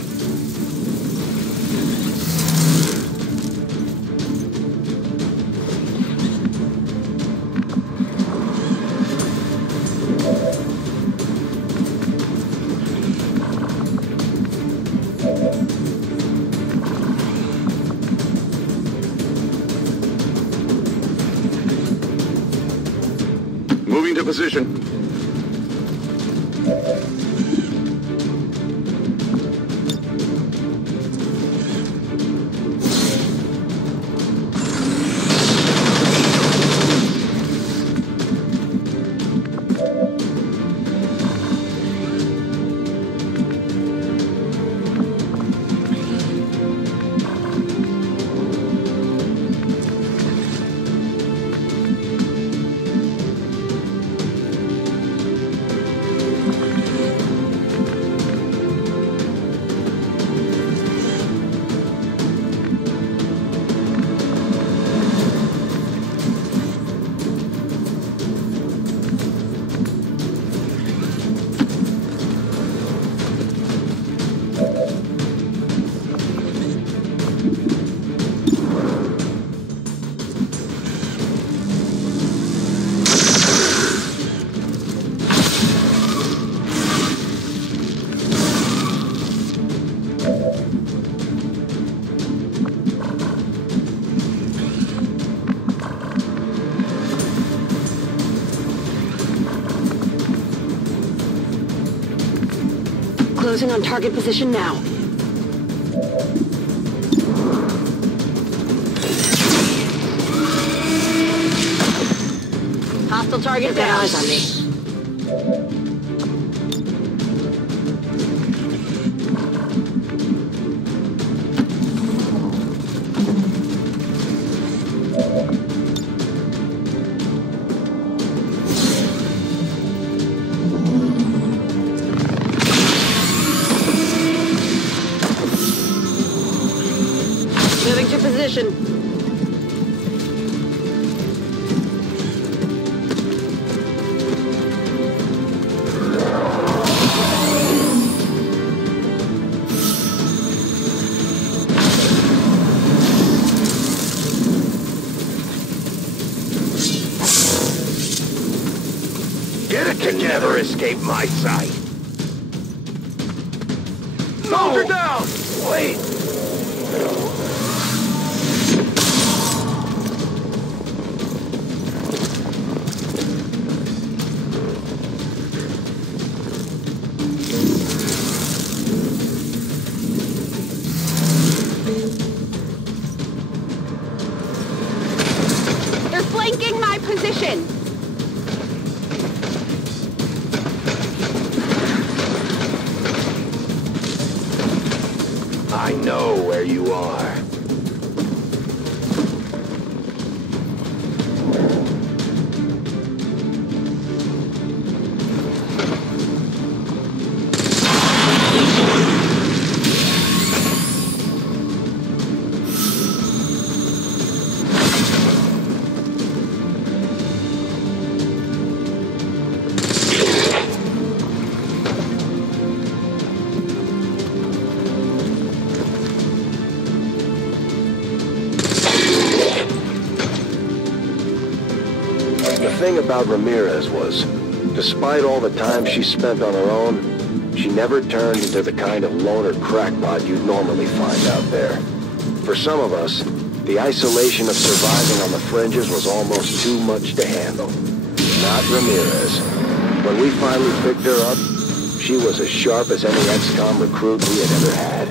Moving to position. Closing on target position now. Hostile target Get down. eyes on me. Moving to position. Get it together, escape my sight. Soldier down! Wait! I know where you are. The thing about Ramirez was, despite all the time she spent on her own, she never turned into the kind of loner crackpot you'd normally find out there. For some of us, the isolation of surviving on the fringes was almost too much to handle. Not Ramirez. When we finally picked her up, she was as sharp as any XCOM recruit we had ever had.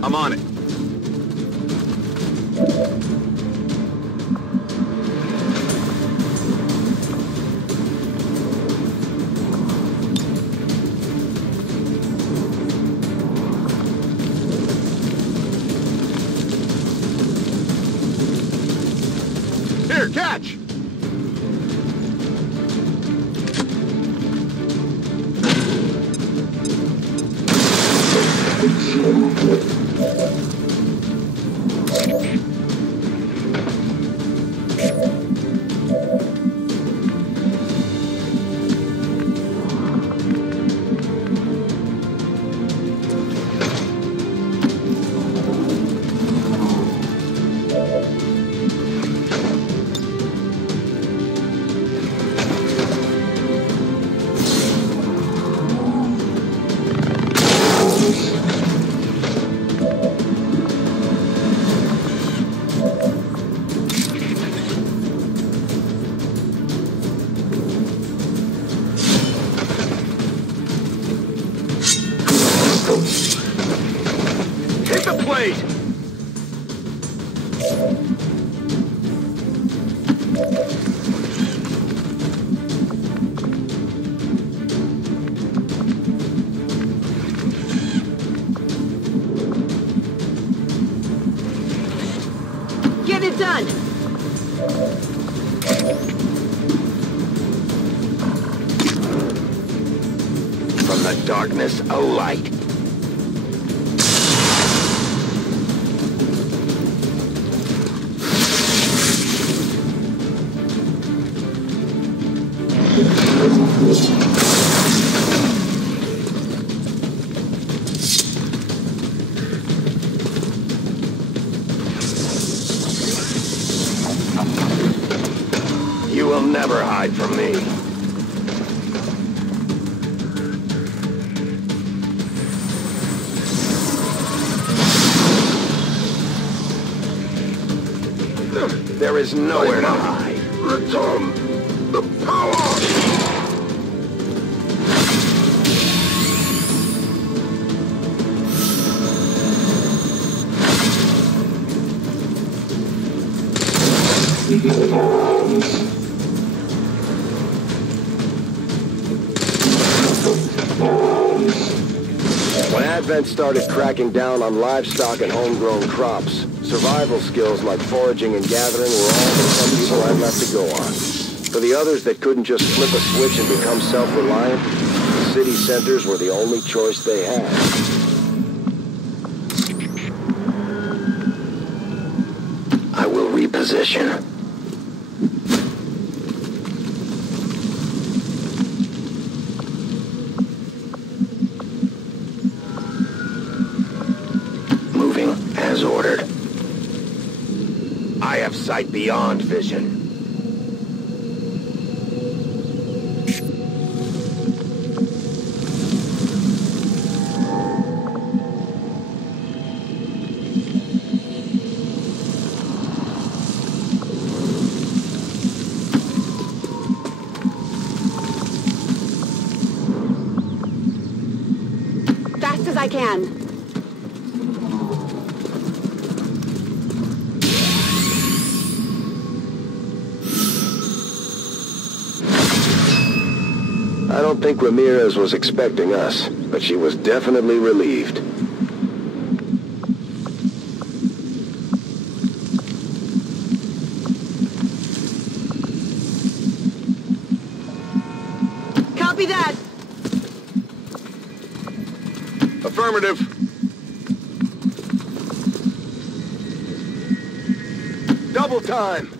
I'm on it. Here, catch! Hit the plate! Get it done! From the darkness, a light. You will never hide from me. There is nowhere to hide. Return the power! When Advent started cracking down on livestock and homegrown crops, survival skills like foraging and gathering were all that some people had left to go on. For the others that couldn't just flip a switch and become self-reliant, the city centers were the only choice they had. I will reposition. Moving as ordered. I have sight beyond vision. Fast as I can. don't think Ramirez was expecting us, but she was definitely relieved. Copy that. Affirmative. Double time!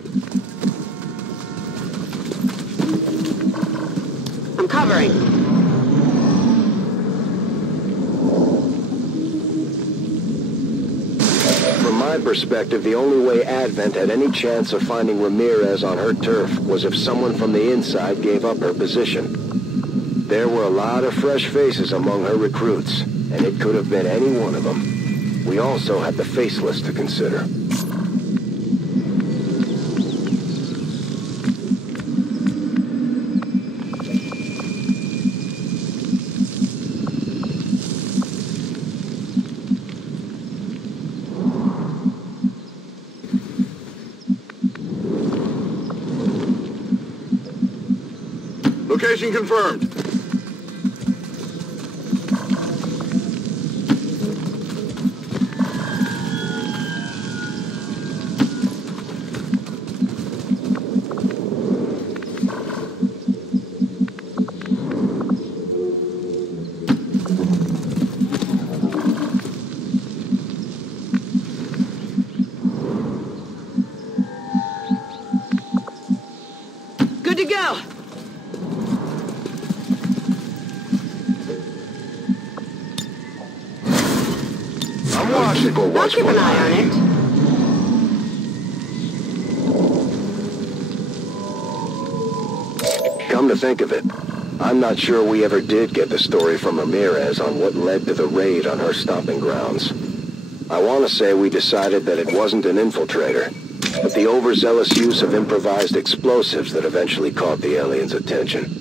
I'm covering. From my perspective, the only way Advent had any chance of finding Ramirez on her turf was if someone from the inside gave up her position. There were a lot of fresh faces among her recruits, and it could have been any one of them. We also had the faceless to consider. Location confirmed. Good to go. I'm watching. I'll keep an eye on it. Come to think of it, I'm not sure we ever did get the story from Ramirez on what led to the raid on her stomping grounds. I want to say we decided that it wasn't an infiltrator, but the overzealous use of improvised explosives that eventually caught the aliens' attention.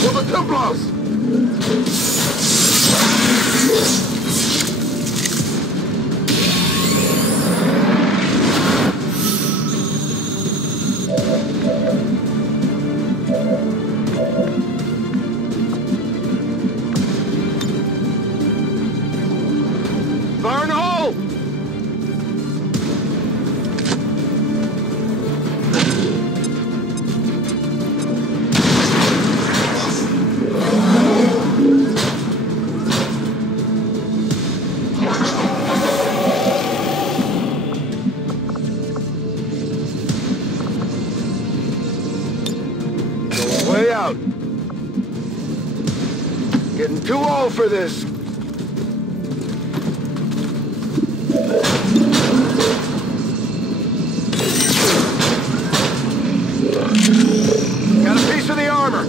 For the Templars! Fire in the hole! Way out. Getting too old for this. Got a piece of the armor.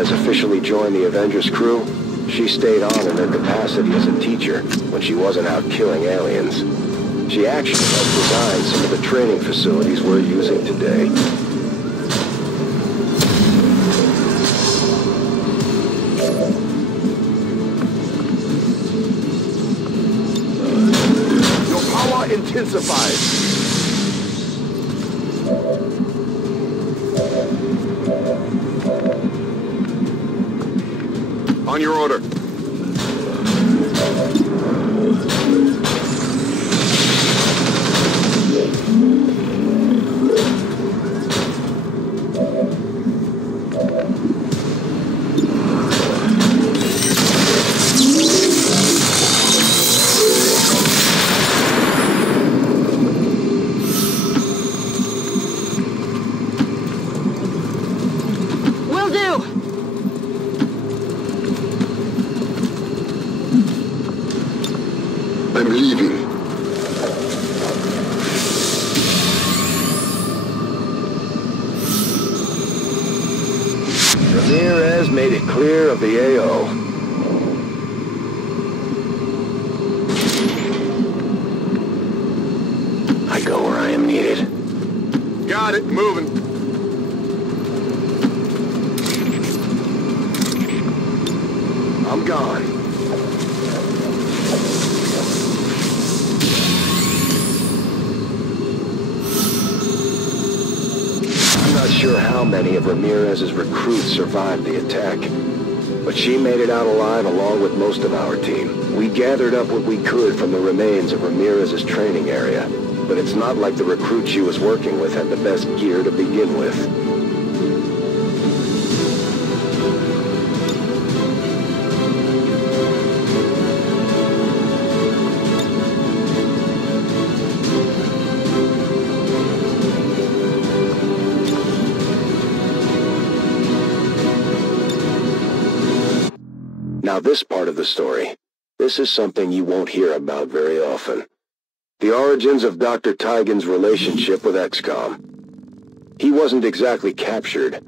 Ramirez officially joined the Avengers crew, she stayed on in her capacity as a teacher when she wasn't out killing aliens. She actually helped design some of the training facilities we're using today. Your power intensifies. On your order. I'm leaving. Ramirez made it clear of the AO. I go where I am needed. Got it, moving. I'm gone. I'm not sure how many of Ramirez's recruits survived the attack, but she made it out alive along with most of our team. We gathered up what we could from the remains of Ramirez's training area, but it's not like the recruits she was working with had the best gear to begin with. Now this part of the story, this is something you won't hear about very often. The origins of Dr. Tigan's relationship with XCOM. He wasn't exactly captured,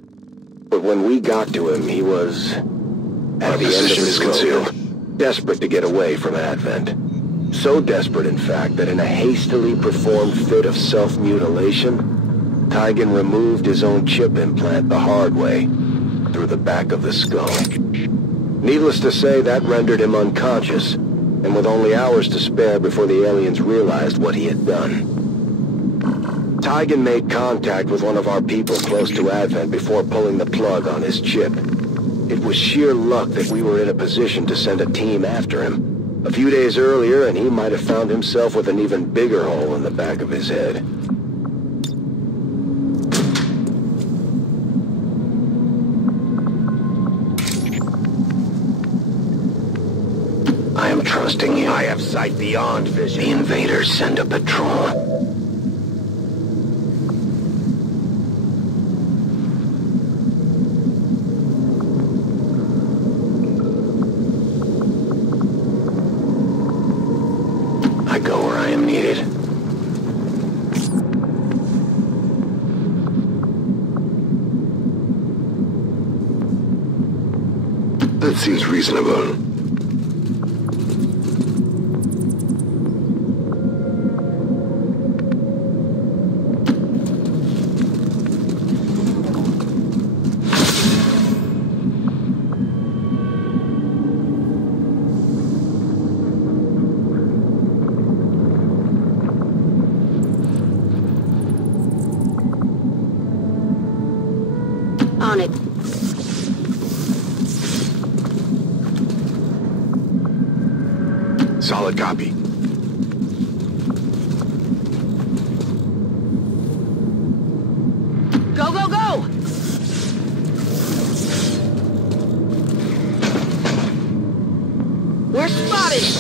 but when we got to him, he was at the end of his rope, desperate to get away from Advent. So desperate, in fact, that in a hastily performed fit of self-mutilation, Tigan removed his own chip implant the hard way, through the back of the skull. Needless to say, that rendered him unconscious, and with only hours to spare before the aliens realized what he had done. Tigan made contact with one of our people close to Advent before pulling the plug on his chip. It was sheer luck that we were in a position to send a team after him. A few days earlier, and he might have found himself with an even bigger hole in the back of his head. I am trusting you. I have sight beyond vision. The invaders send a patrol. I go where I am needed. That seems reasonable. On it. Solid copy. Go, go, go! We're spotted!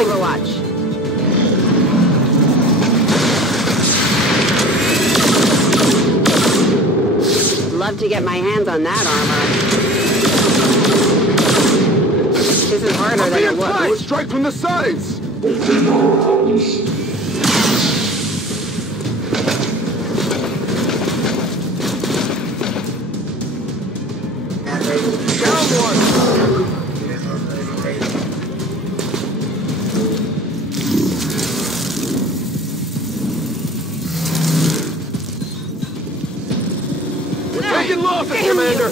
Overwatch. Love to get my hands on that armor. This is harder than it looks. Strike from the sides! Down one! We're taking losses, Commander!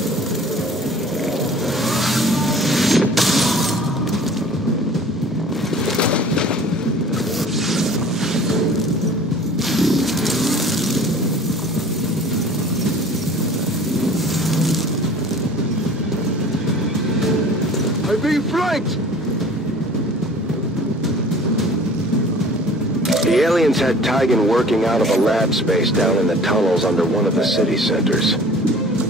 I'm being flanked! The aliens had Tigan working out of a lab space down in the tunnels under one of the city centers.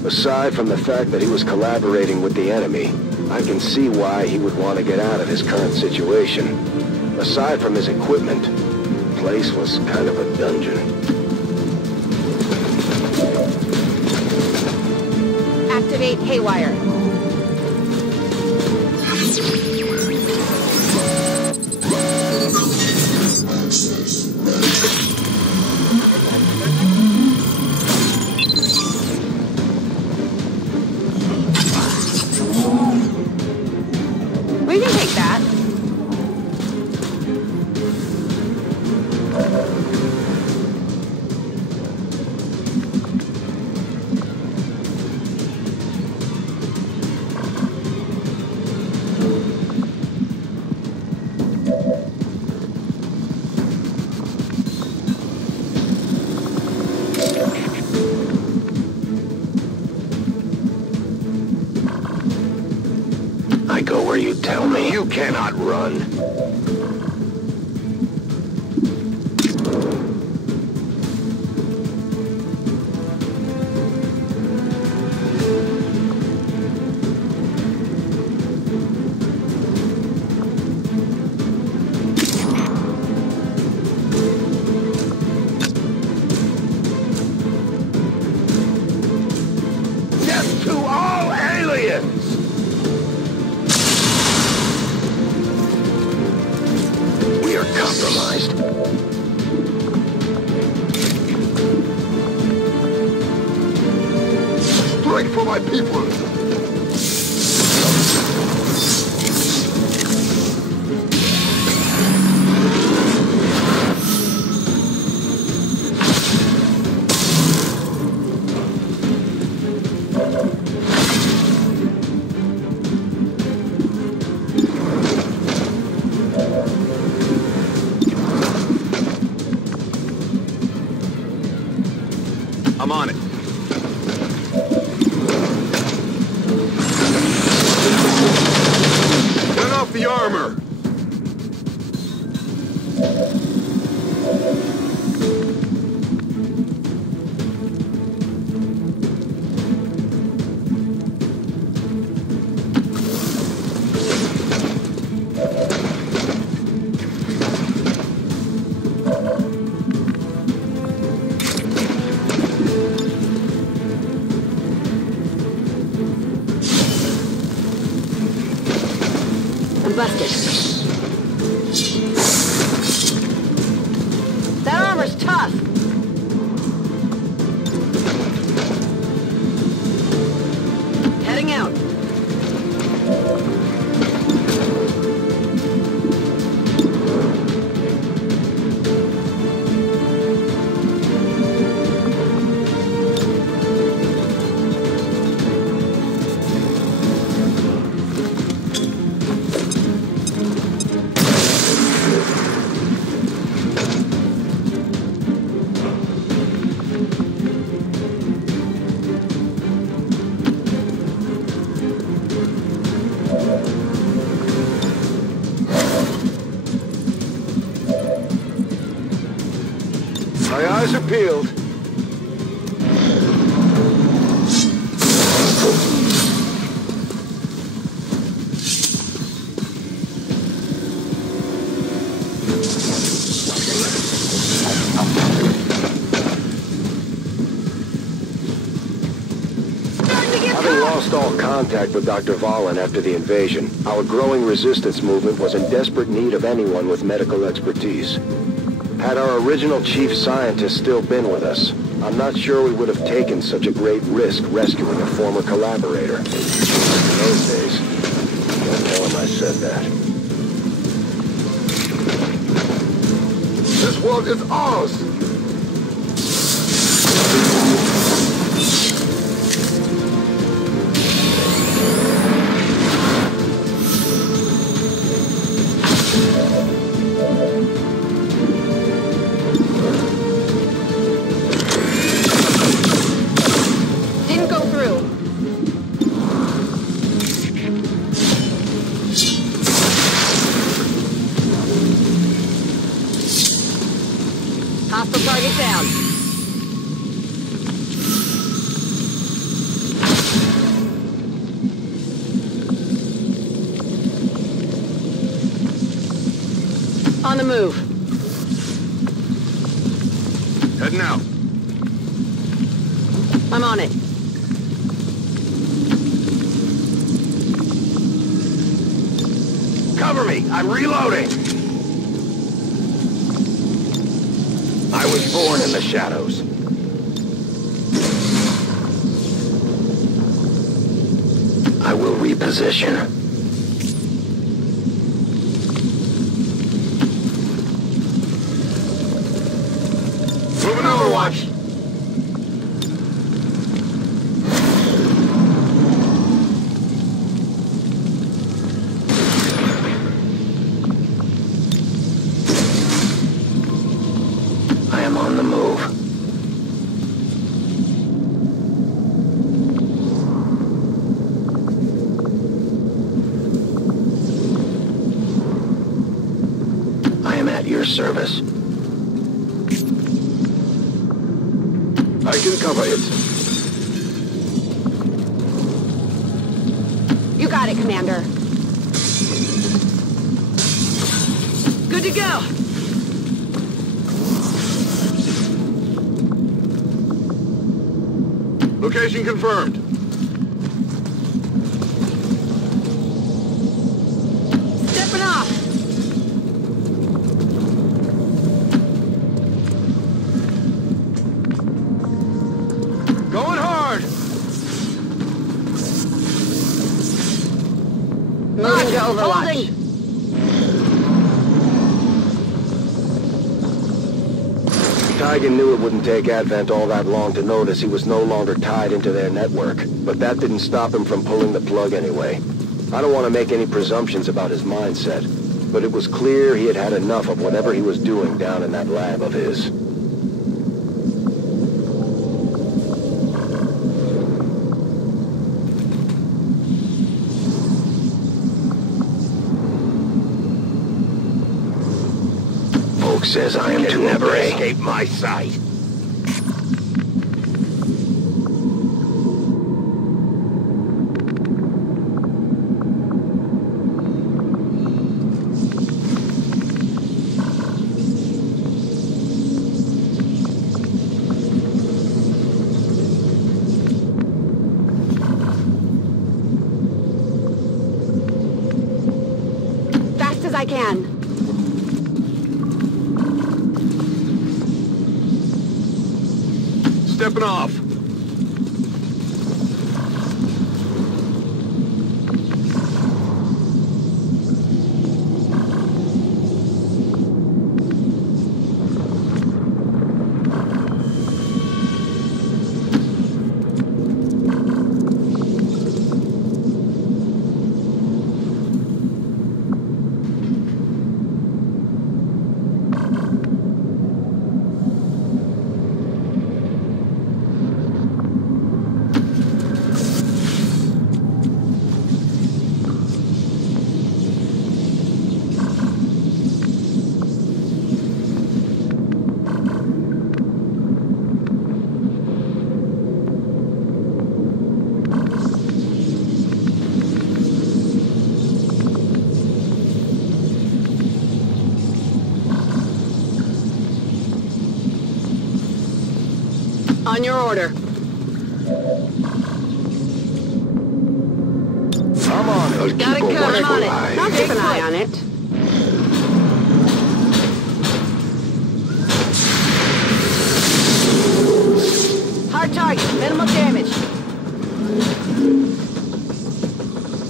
Aside from the fact that he was collaborating with the enemy, I can see why he would want to get out of his current situation. Aside from his equipment, the place was kind of a dungeon. Activate Haywire. We can take that. I go where you tell me. You cannot run. Death to all aliens! We are compromised. Strike for my people! I'm on it. Turn off the armor! I'm busted. That armor's tough. Heading out. My eyes are peeled. contact with Dr. Vahlen after the invasion. Our growing resistance movement was in desperate need of anyone with medical expertise. Had our original chief scientist still been with us, I'm not sure we would have taken such a great risk rescuing a former collaborator. In those days, don't tell him I said that. This world is ours! Didn't go through. Hostile target down. On the move. Heading out. I'm on it. Cover me! I'm reloading! I was born in the shadows. I will reposition. Moving Overwatch! I am on the move. I am at your service. I can cover it. You got it, Commander. Good to go. Location confirmed. Stepping off. Going hard! Moving to Overwatch. Holding. Tigan knew it wouldn't take Advent all that long to notice he was no longer tied into their network, but that didn't stop him from pulling the plug anyway. I don't want to make any presumptions about his mindset, but it was clear he had had enough of whatever he was doing down in that lab of his. Folk says I am to never escape my sight. Fast as I can. Stepping off. On your order. I'll keep Got it a covered. I'm on watchful it. eye. I'll keep an eye on it. Hard target. Minimal damage.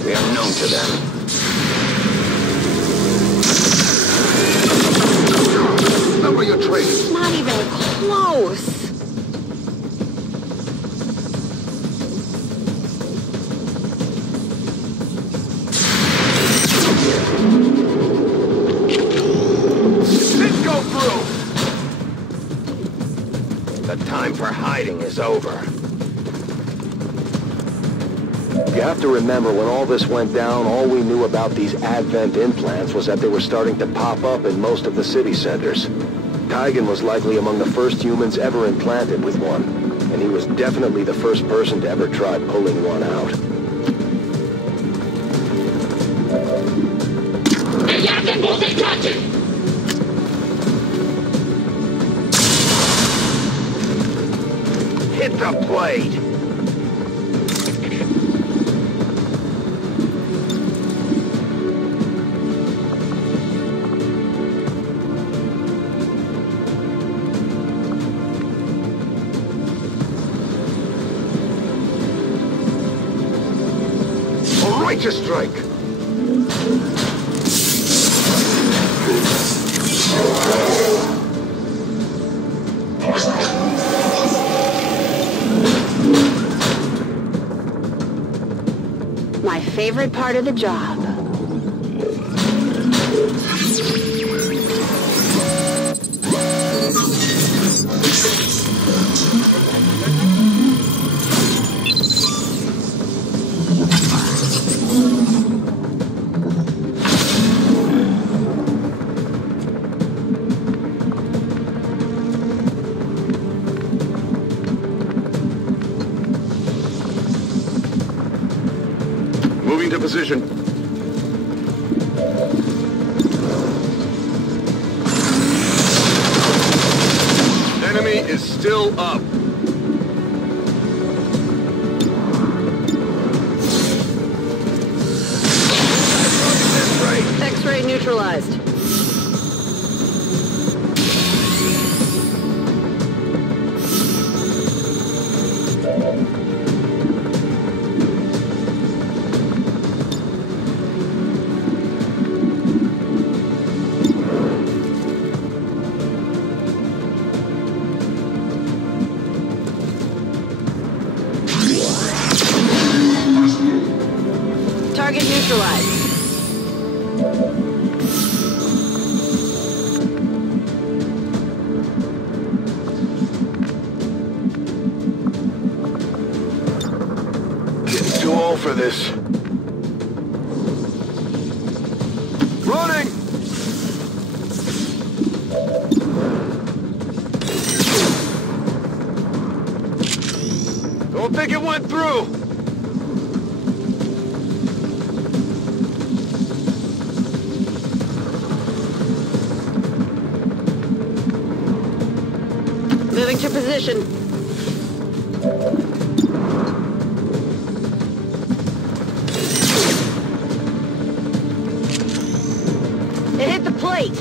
We are known to them. Remember your training. Not even close. Let's go through! The time for hiding is over. You have to remember, when all this went down, all we knew about these Advent implants was that they were starting to pop up in most of the city centers. Tygan was likely among the first humans ever implanted with one, and he was definitely the first person to ever try pulling one out. Jagen muss ich touchen! Hit the blade! A righteous strike. My favorite part of the job. Moving to position. Enemy is still up. X-ray neutralized. Target neutralized. Getting too old for this. Running! Don't think it went through. Moving to position. It hit the plate.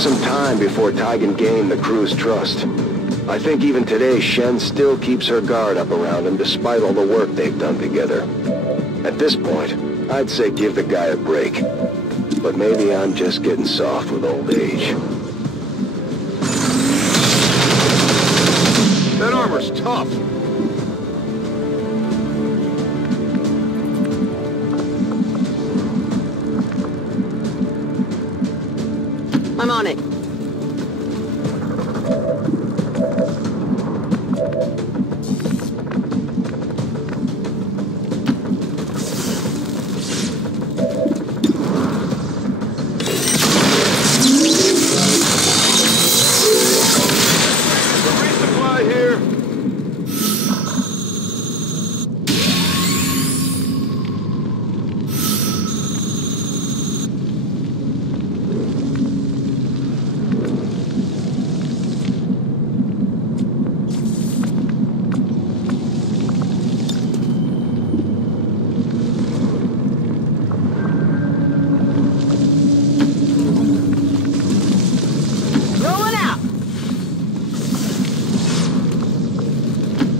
Some time before Tygan gained the crew's trust. I think even today Shen still keeps her guard up around him despite all the work they've done together. At this point, I'd say give the guy a break. But maybe I'm just getting soft with old age. That armor's tough. I'm on it. The resupply here.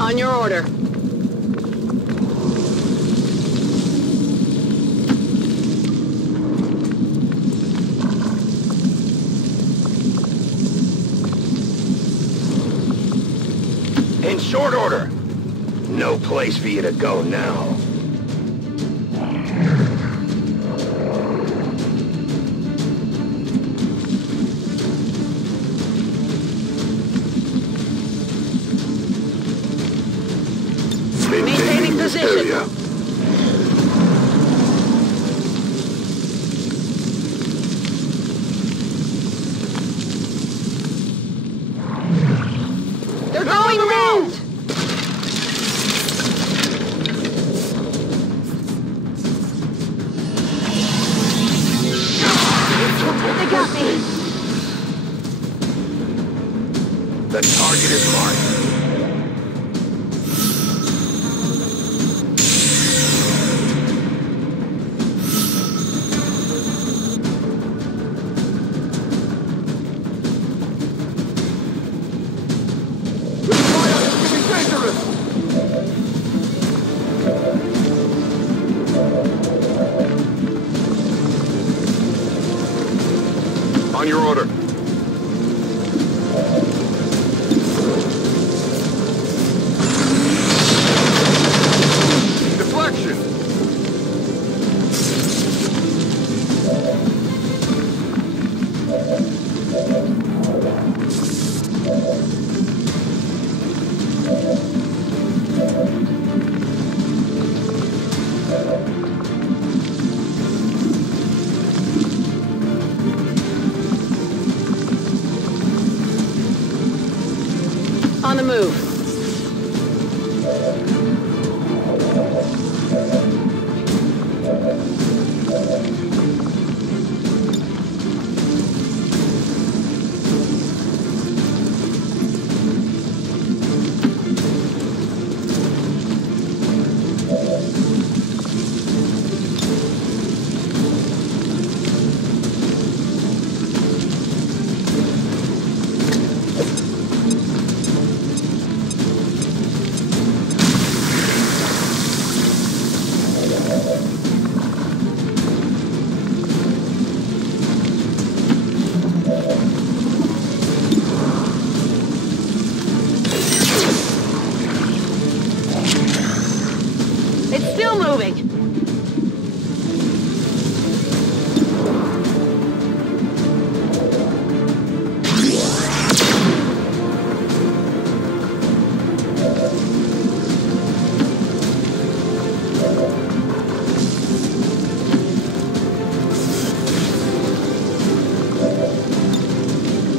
On your order. In short order. No place for you to go now. Maintaining position. Area. They're going round! They got me! The target is marked. On your order. Deflection! On the move. It's still moving.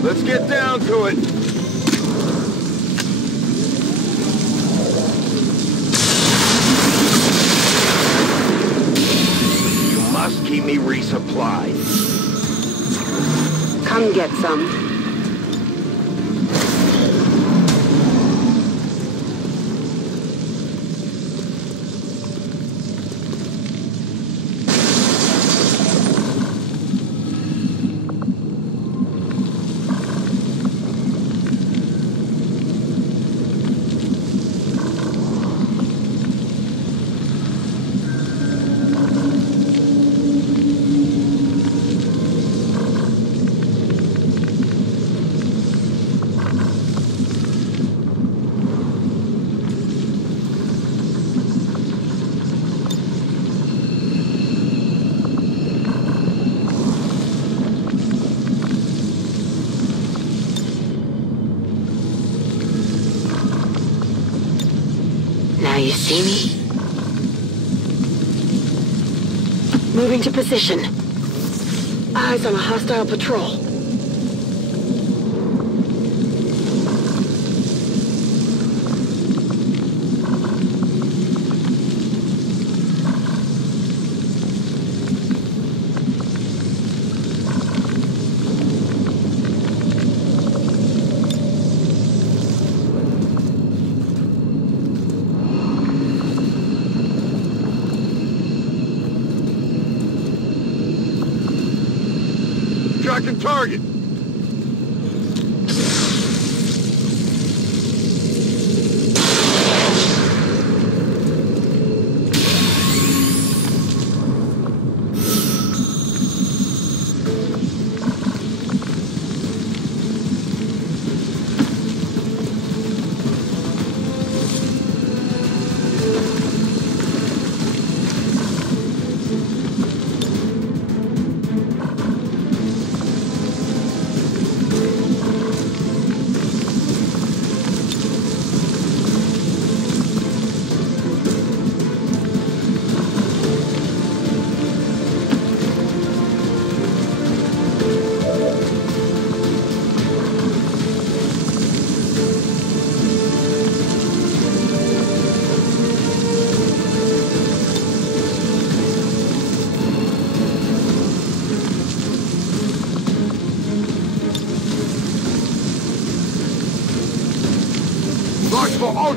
Let's get down to it. You must keep me resupplied. Come get some. Now you see me? Moving to position. Eyes on a hostile patrol. Tracking target.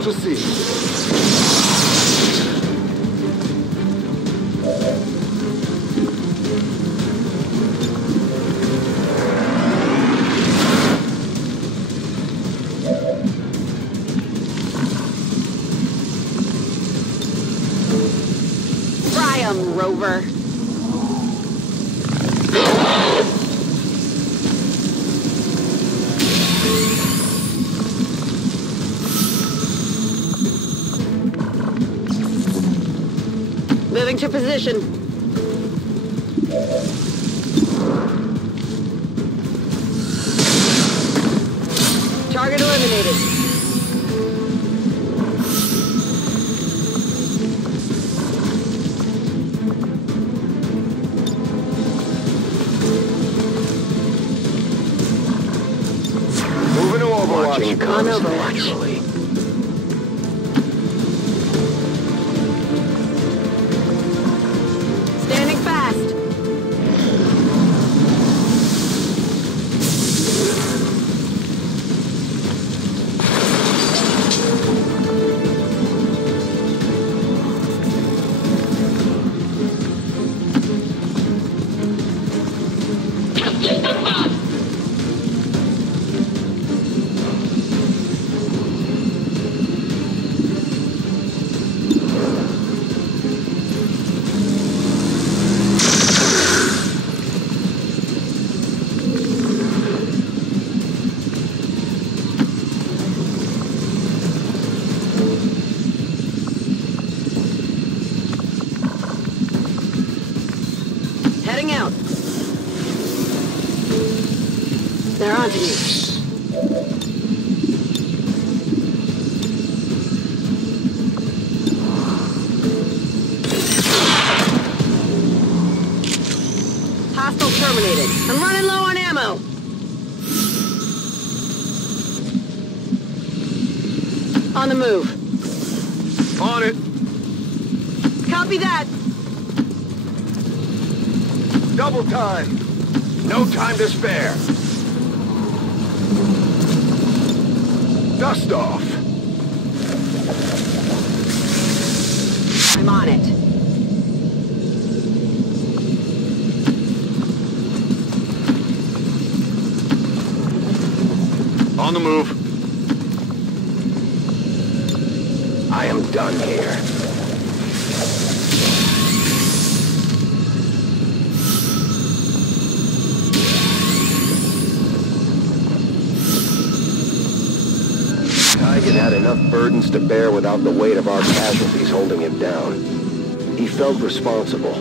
Soldier seat. Fry 'em, Rover. Moving to position. Target eliminated. Moving to Overwatch. Watching On comes Overwatch. naturally. Standing fast. Heading out. They're onto me. Hostile terminated. I'm running low on ammo. On the move. On it. Copy that. Double time. No time to spare. Dust off. I'm on it. On the move. I am done here. Tigan had enough burdens to bear without the weight of our casualties holding him down. He felt responsible,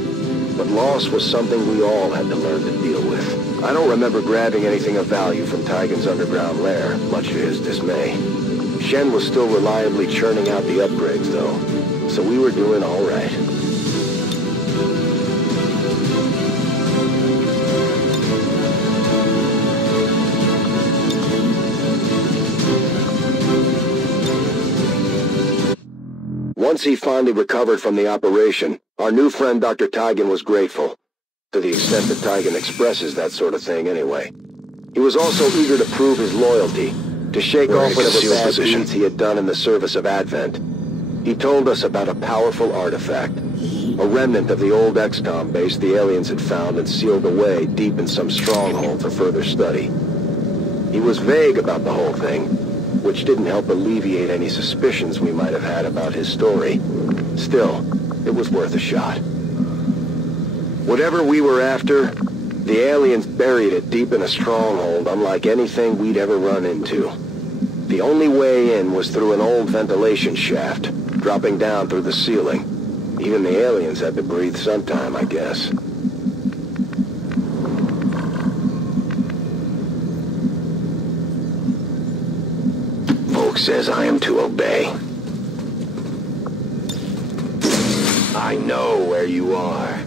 but loss was something we all had to learn to deal with. I don't remember grabbing anything of value from Tigan's underground lair, much to his dismay. Shen was still reliably churning out the upgrades, though, so we were doing all right. Once he finally recovered from the operation, our new friend Dr. Tigan was grateful, to the extent that Tigan expresses that sort of thing anyway. He was also eager to prove his loyalty, to shake off whatever bad deeds he had done in the service of Advent. He told us about a powerful artifact, a remnant of the old XCOM base the aliens had found and sealed away deep in some stronghold for further study. He was vague about the whole thing, which didn't help alleviate any suspicions we might have had about his story. Still, it was worth a shot. Whatever we were after, the aliens buried it deep in a stronghold unlike anything we'd ever run into. The only way in was through an old ventilation shaft, dropping down through the ceiling. Even the aliens had to breathe sometime, I guess. Folk says I am to obey. I know where you are.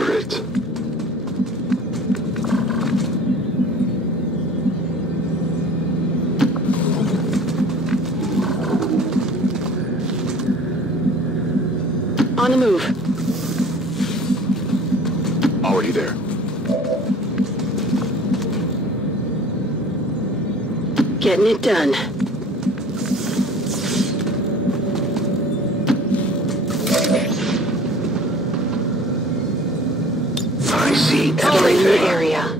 cover it. On the move. Already there. Getting it done. I see Scanning the everything. area.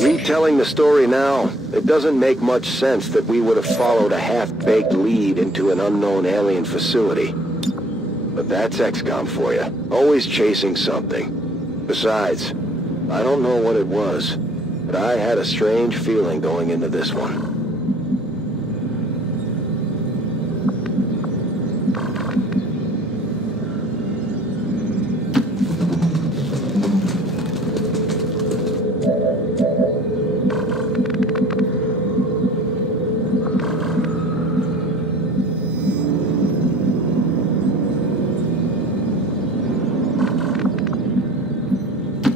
Retelling the story now, it doesn't make much sense that we would have followed a half-baked lead into an unknown alien facility. But that's XCOM for you. Always chasing something. Besides, I don't know what it was, but I had a strange feeling going into this one.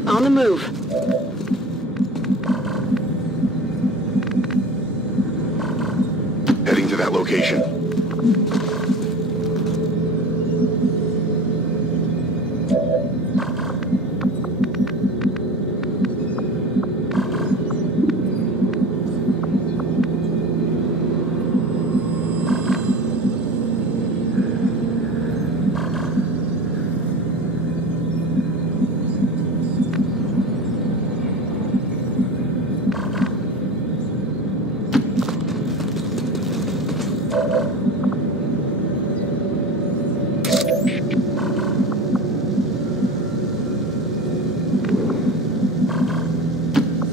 On the move. Heading to that location.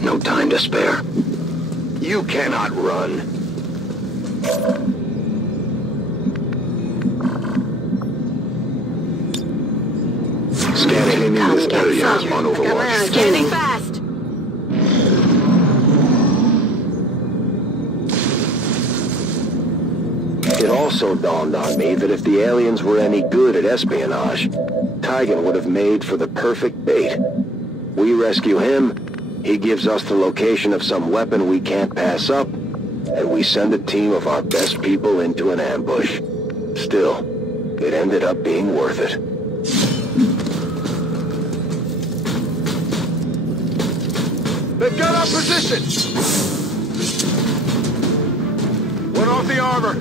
No time to spare. You cannot run. Scanning this area on Got my Overwatch. eyes. Scanning fast. It also dawned on me that if the aliens were any good at espionage, Tigan would have made for the perfect bait. We rescue him, he gives us the location of some weapon we can't pass up, and we send a team of our best people into an ambush. Still, it ended up being worth it. They've got our position! One off the armor!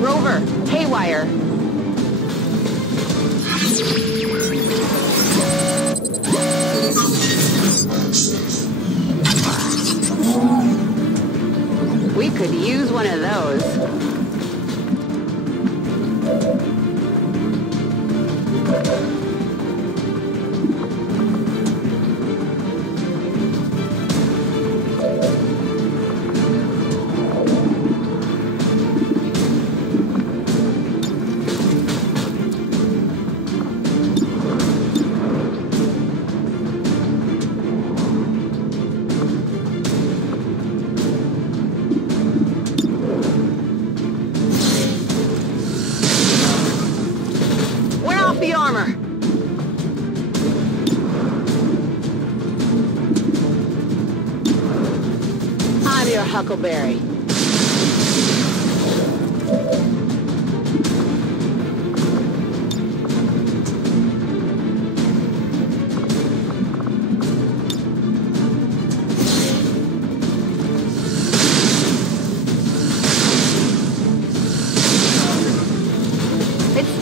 Rover. Haywire. We could use one of those. The armor. I'm your Huckleberry. It's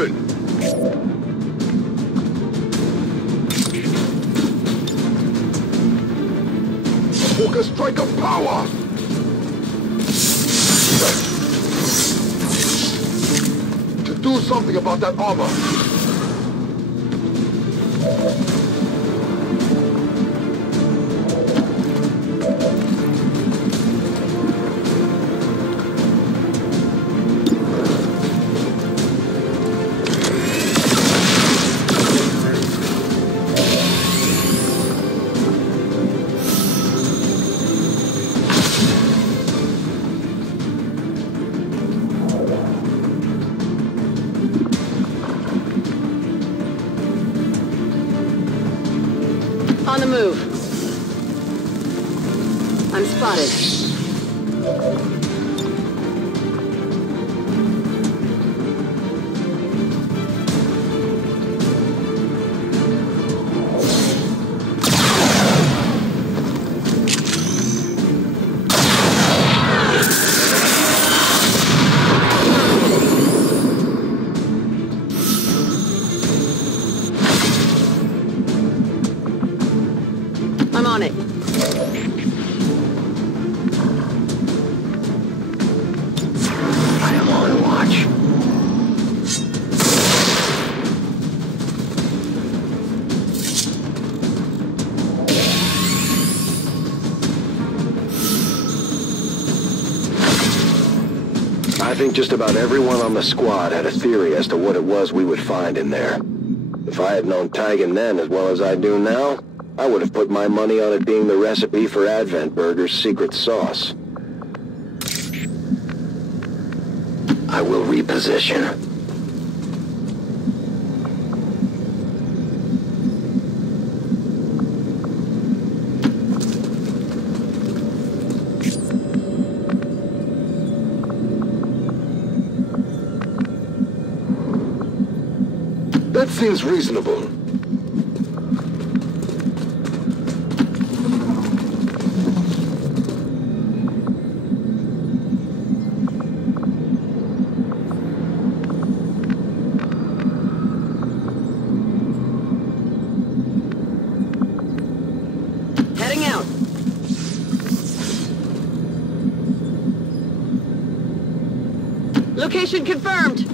moving! Focus strike of power! To do something about that armor! On the move. I'm spotted. I'm on it. I am on watch. I think just about everyone on the squad had a theory as to what it was we would find in there. If I had known Tigan then as well as I do now, I would have put my money on it being the recipe for Advent Burger's secret sauce. I will reposition. That seems reasonable. Heading out. Location confirmed.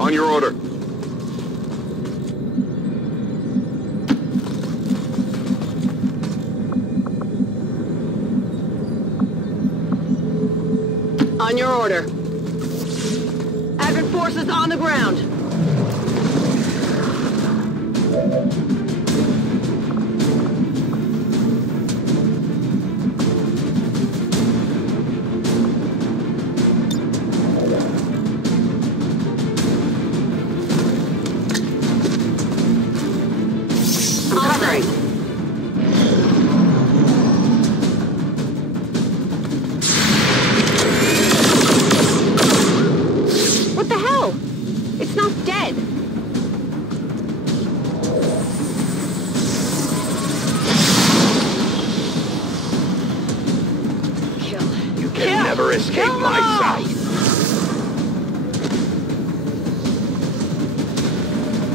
On your order. On your order. Advent forces on the ground. I'm covering. What the hell? It's not dead. Kill. You can never escape Kill my them all! sight.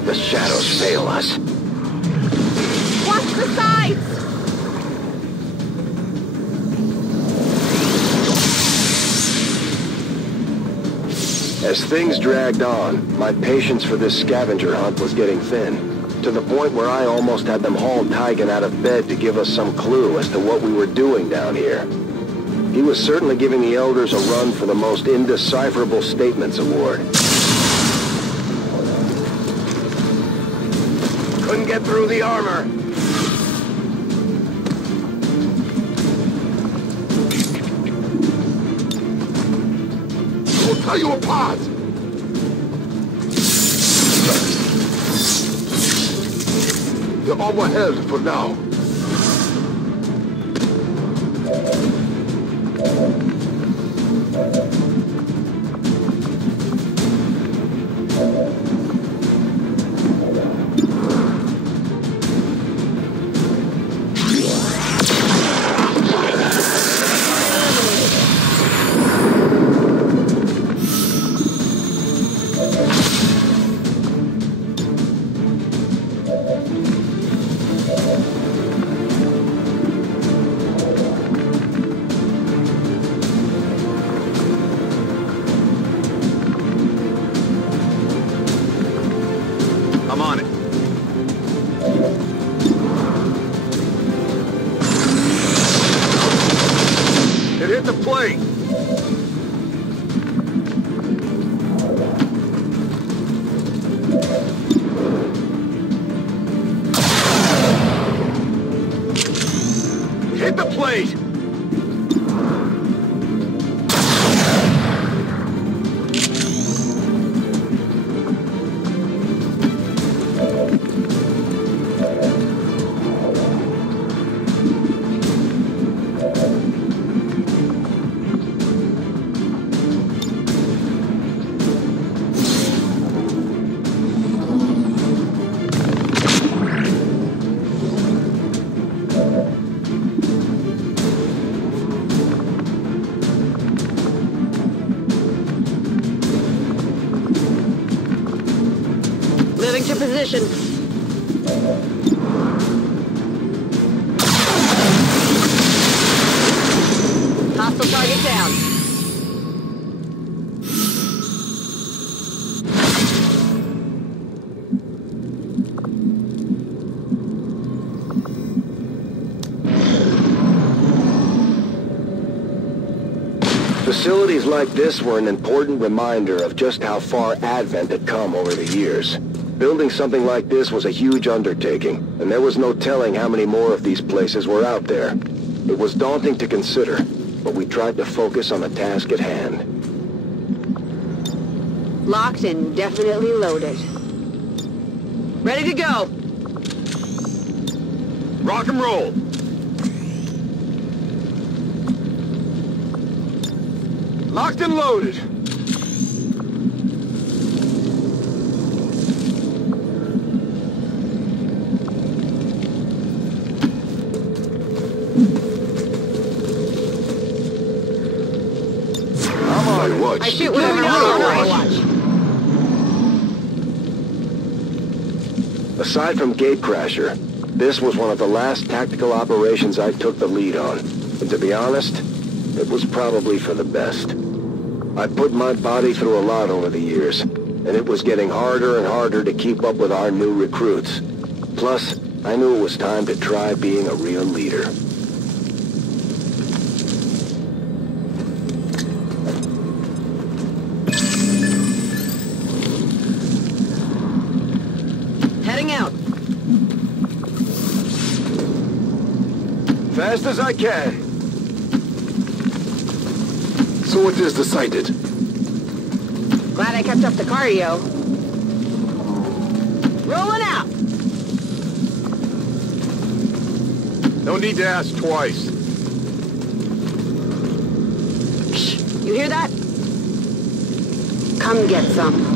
The shadows fail us. Watch the sides! As things dragged on, my patience for this scavenger hunt was getting thin, to the point where I almost had them haul Tigan out of bed to give us some clue as to what we were doing down here. He was certainly giving the Elders a run for the most indecipherable statements award. Couldn't get through the armor. We'll tear you apart! The armor held for now. position. Hostile target down. Facilities like this were an important reminder of just how far Advent had come over the years. Building something like this was a huge undertaking, and there was no telling how many more of these places were out there. It was daunting to consider, but we tried to focus on the task at hand. Locked and definitely loaded. Ready to go. Rock and roll! Locked and loaded! I'm on watch. I shoot whatever I watch. Aside from Gatecrasher, this was one of the last tactical operations I took the lead on. And to be honest, it was probably for the best. I put my body through a lot over the years, and it was getting harder and harder to keep up with our new recruits. Plus, I knew it was time to try being a real leader. Heading out. Fast as I can. So what is decided? Glad I kept up the cardio. Rolling out. No need to ask twice. You hear that? Come get some.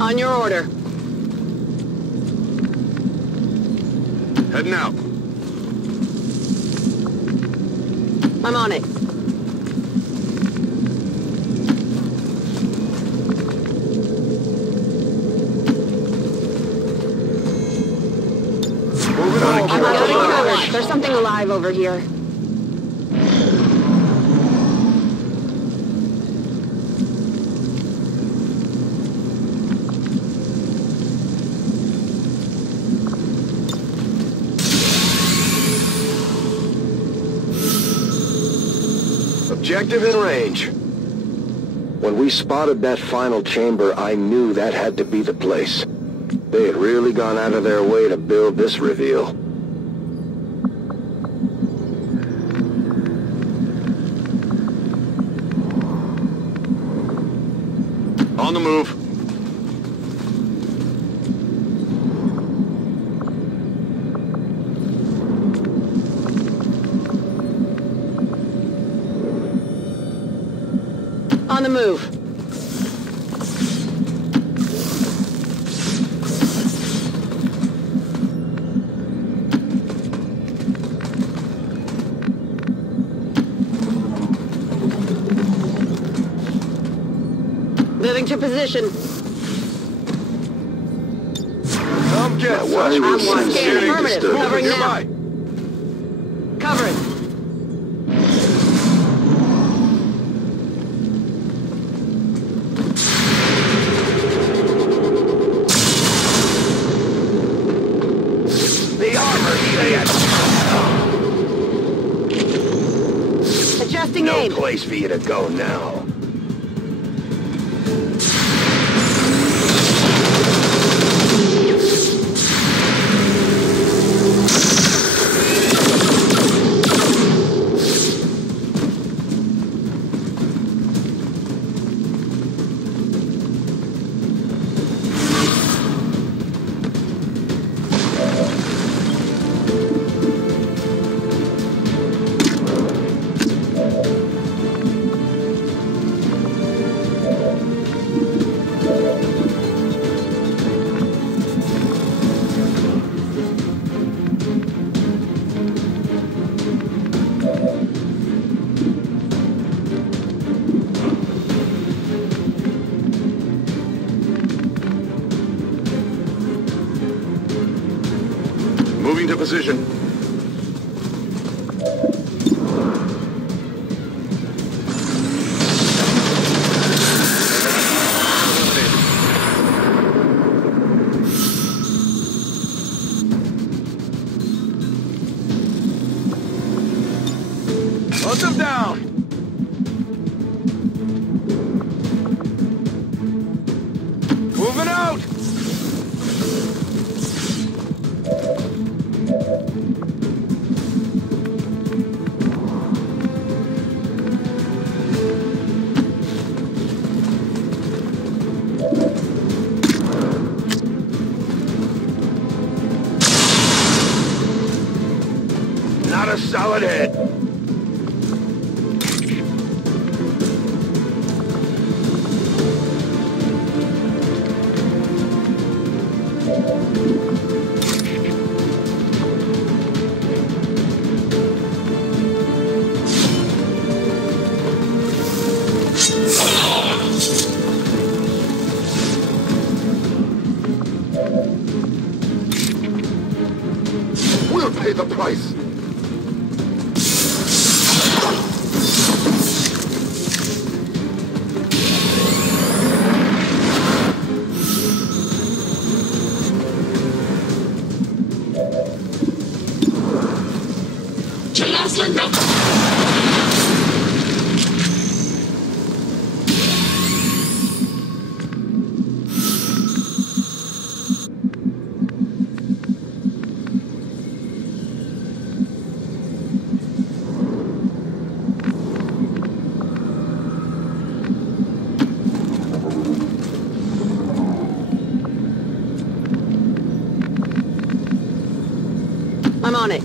On your order. Heading out. I'm on it. Moving on. I'm not getting covered. There's something alive over here. Objective in range. When we spotted that final chamber, I knew that had to be the place. They had really gone out of their way to build this reveal. On the move. On the move. Moving to position. Come get Now, why some. was I'm he scanning. Affirmative. disturbed? Covering now. Nearby. Covering. The armor stand! Adjusting No aim. place for you to go now. position. Hunt them down! Moving out! Not a solid hit. We'll pay the price. I'm on it.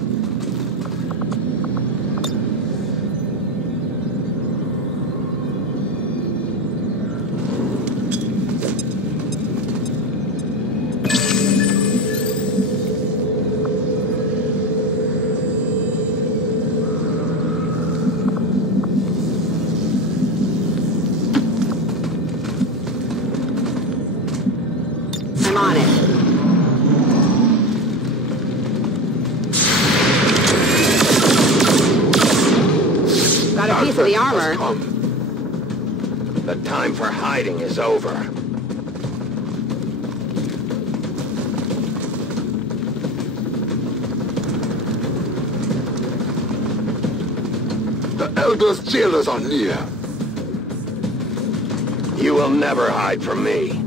I'm on it. Got a piece of the armor. The time for hiding is over. The Elder's jailers are near. You will never hide from me.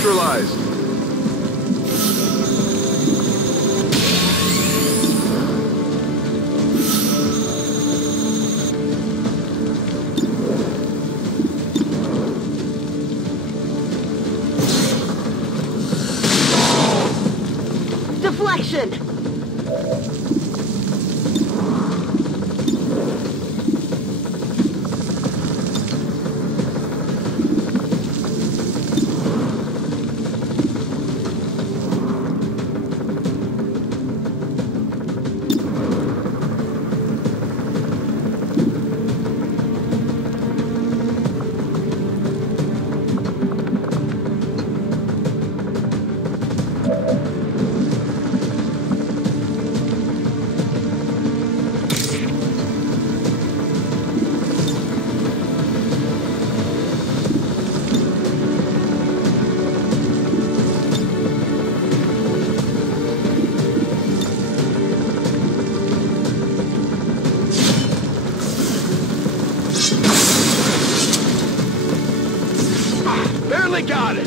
neutralized. Deflection! Barely got it.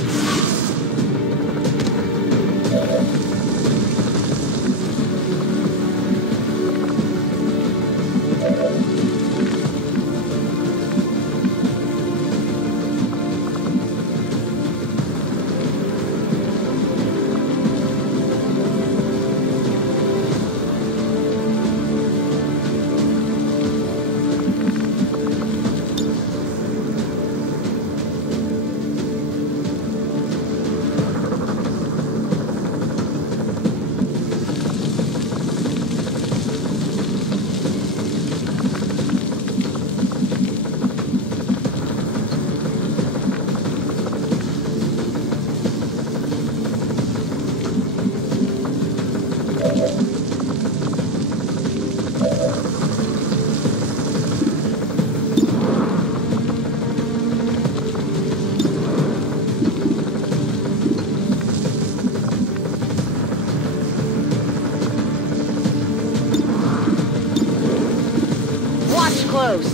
Close.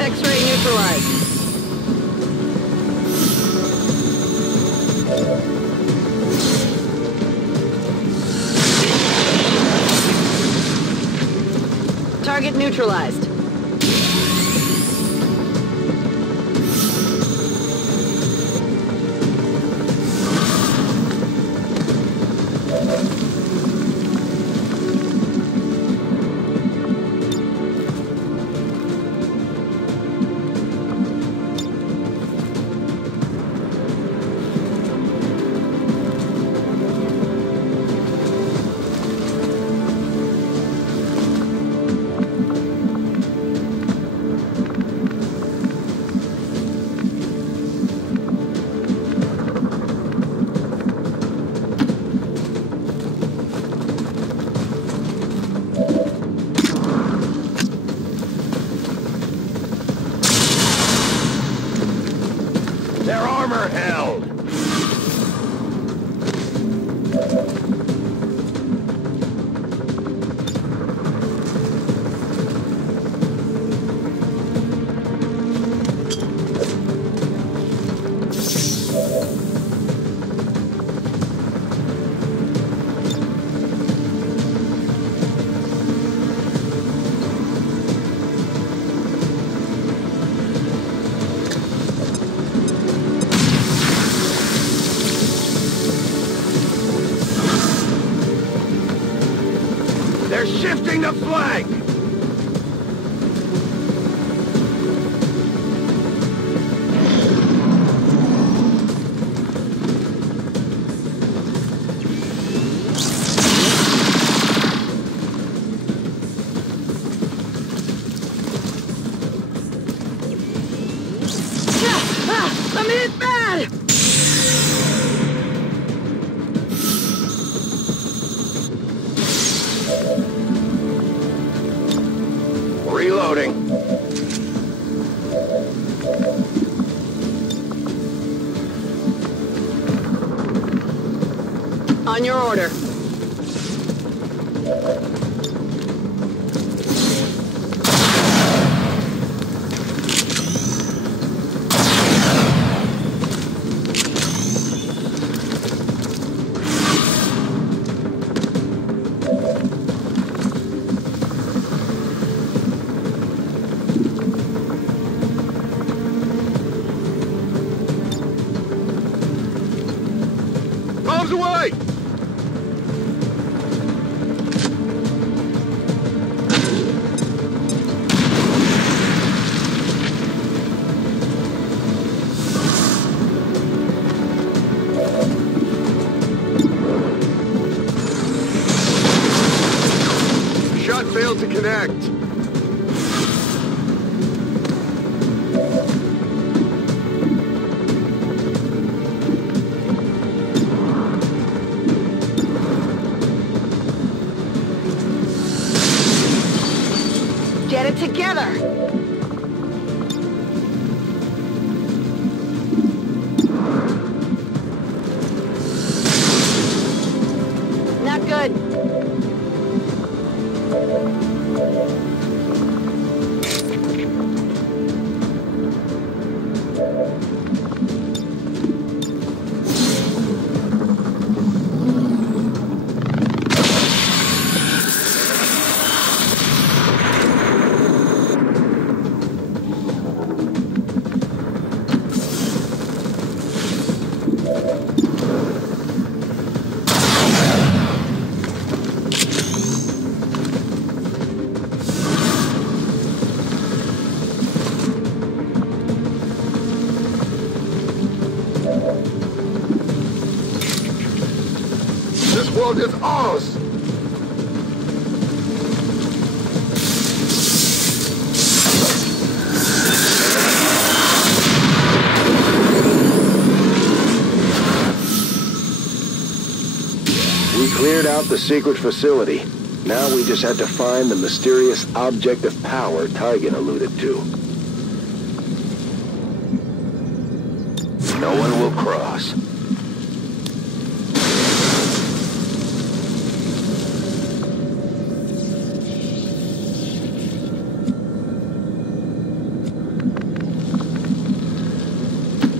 X-ray neutralized. Target neutralized. Their armor held. They're shifting the flank! I'm hit bad! Reloading. On your order. Goes away! Shot failed to connect. Get it together! Not good. This world is ours! We cleared out the secret facility. Now we just had to find the mysterious object of power Tigan alluded to. No one will cross.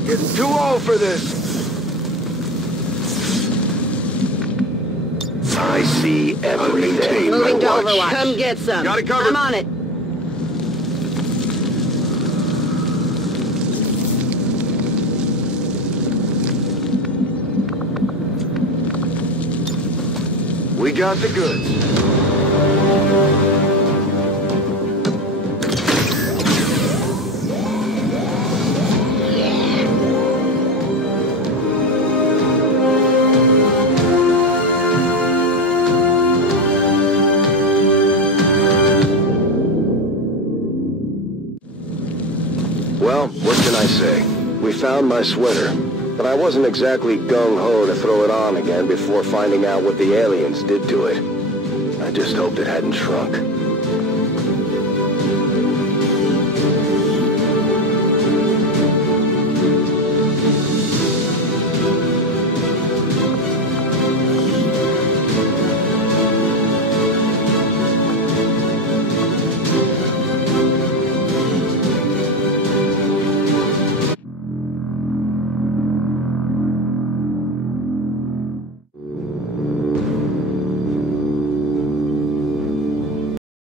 Getting too old for this! I see everything. Moving to My watch. Overwatch. Come get some. Got it covered. I'm on it. We got the goods. Well, what can I say? We found my sweater, but I wasn't exactly gung-ho to throw it on again before finding out what the aliens did to it. I just hoped it hadn't shrunk.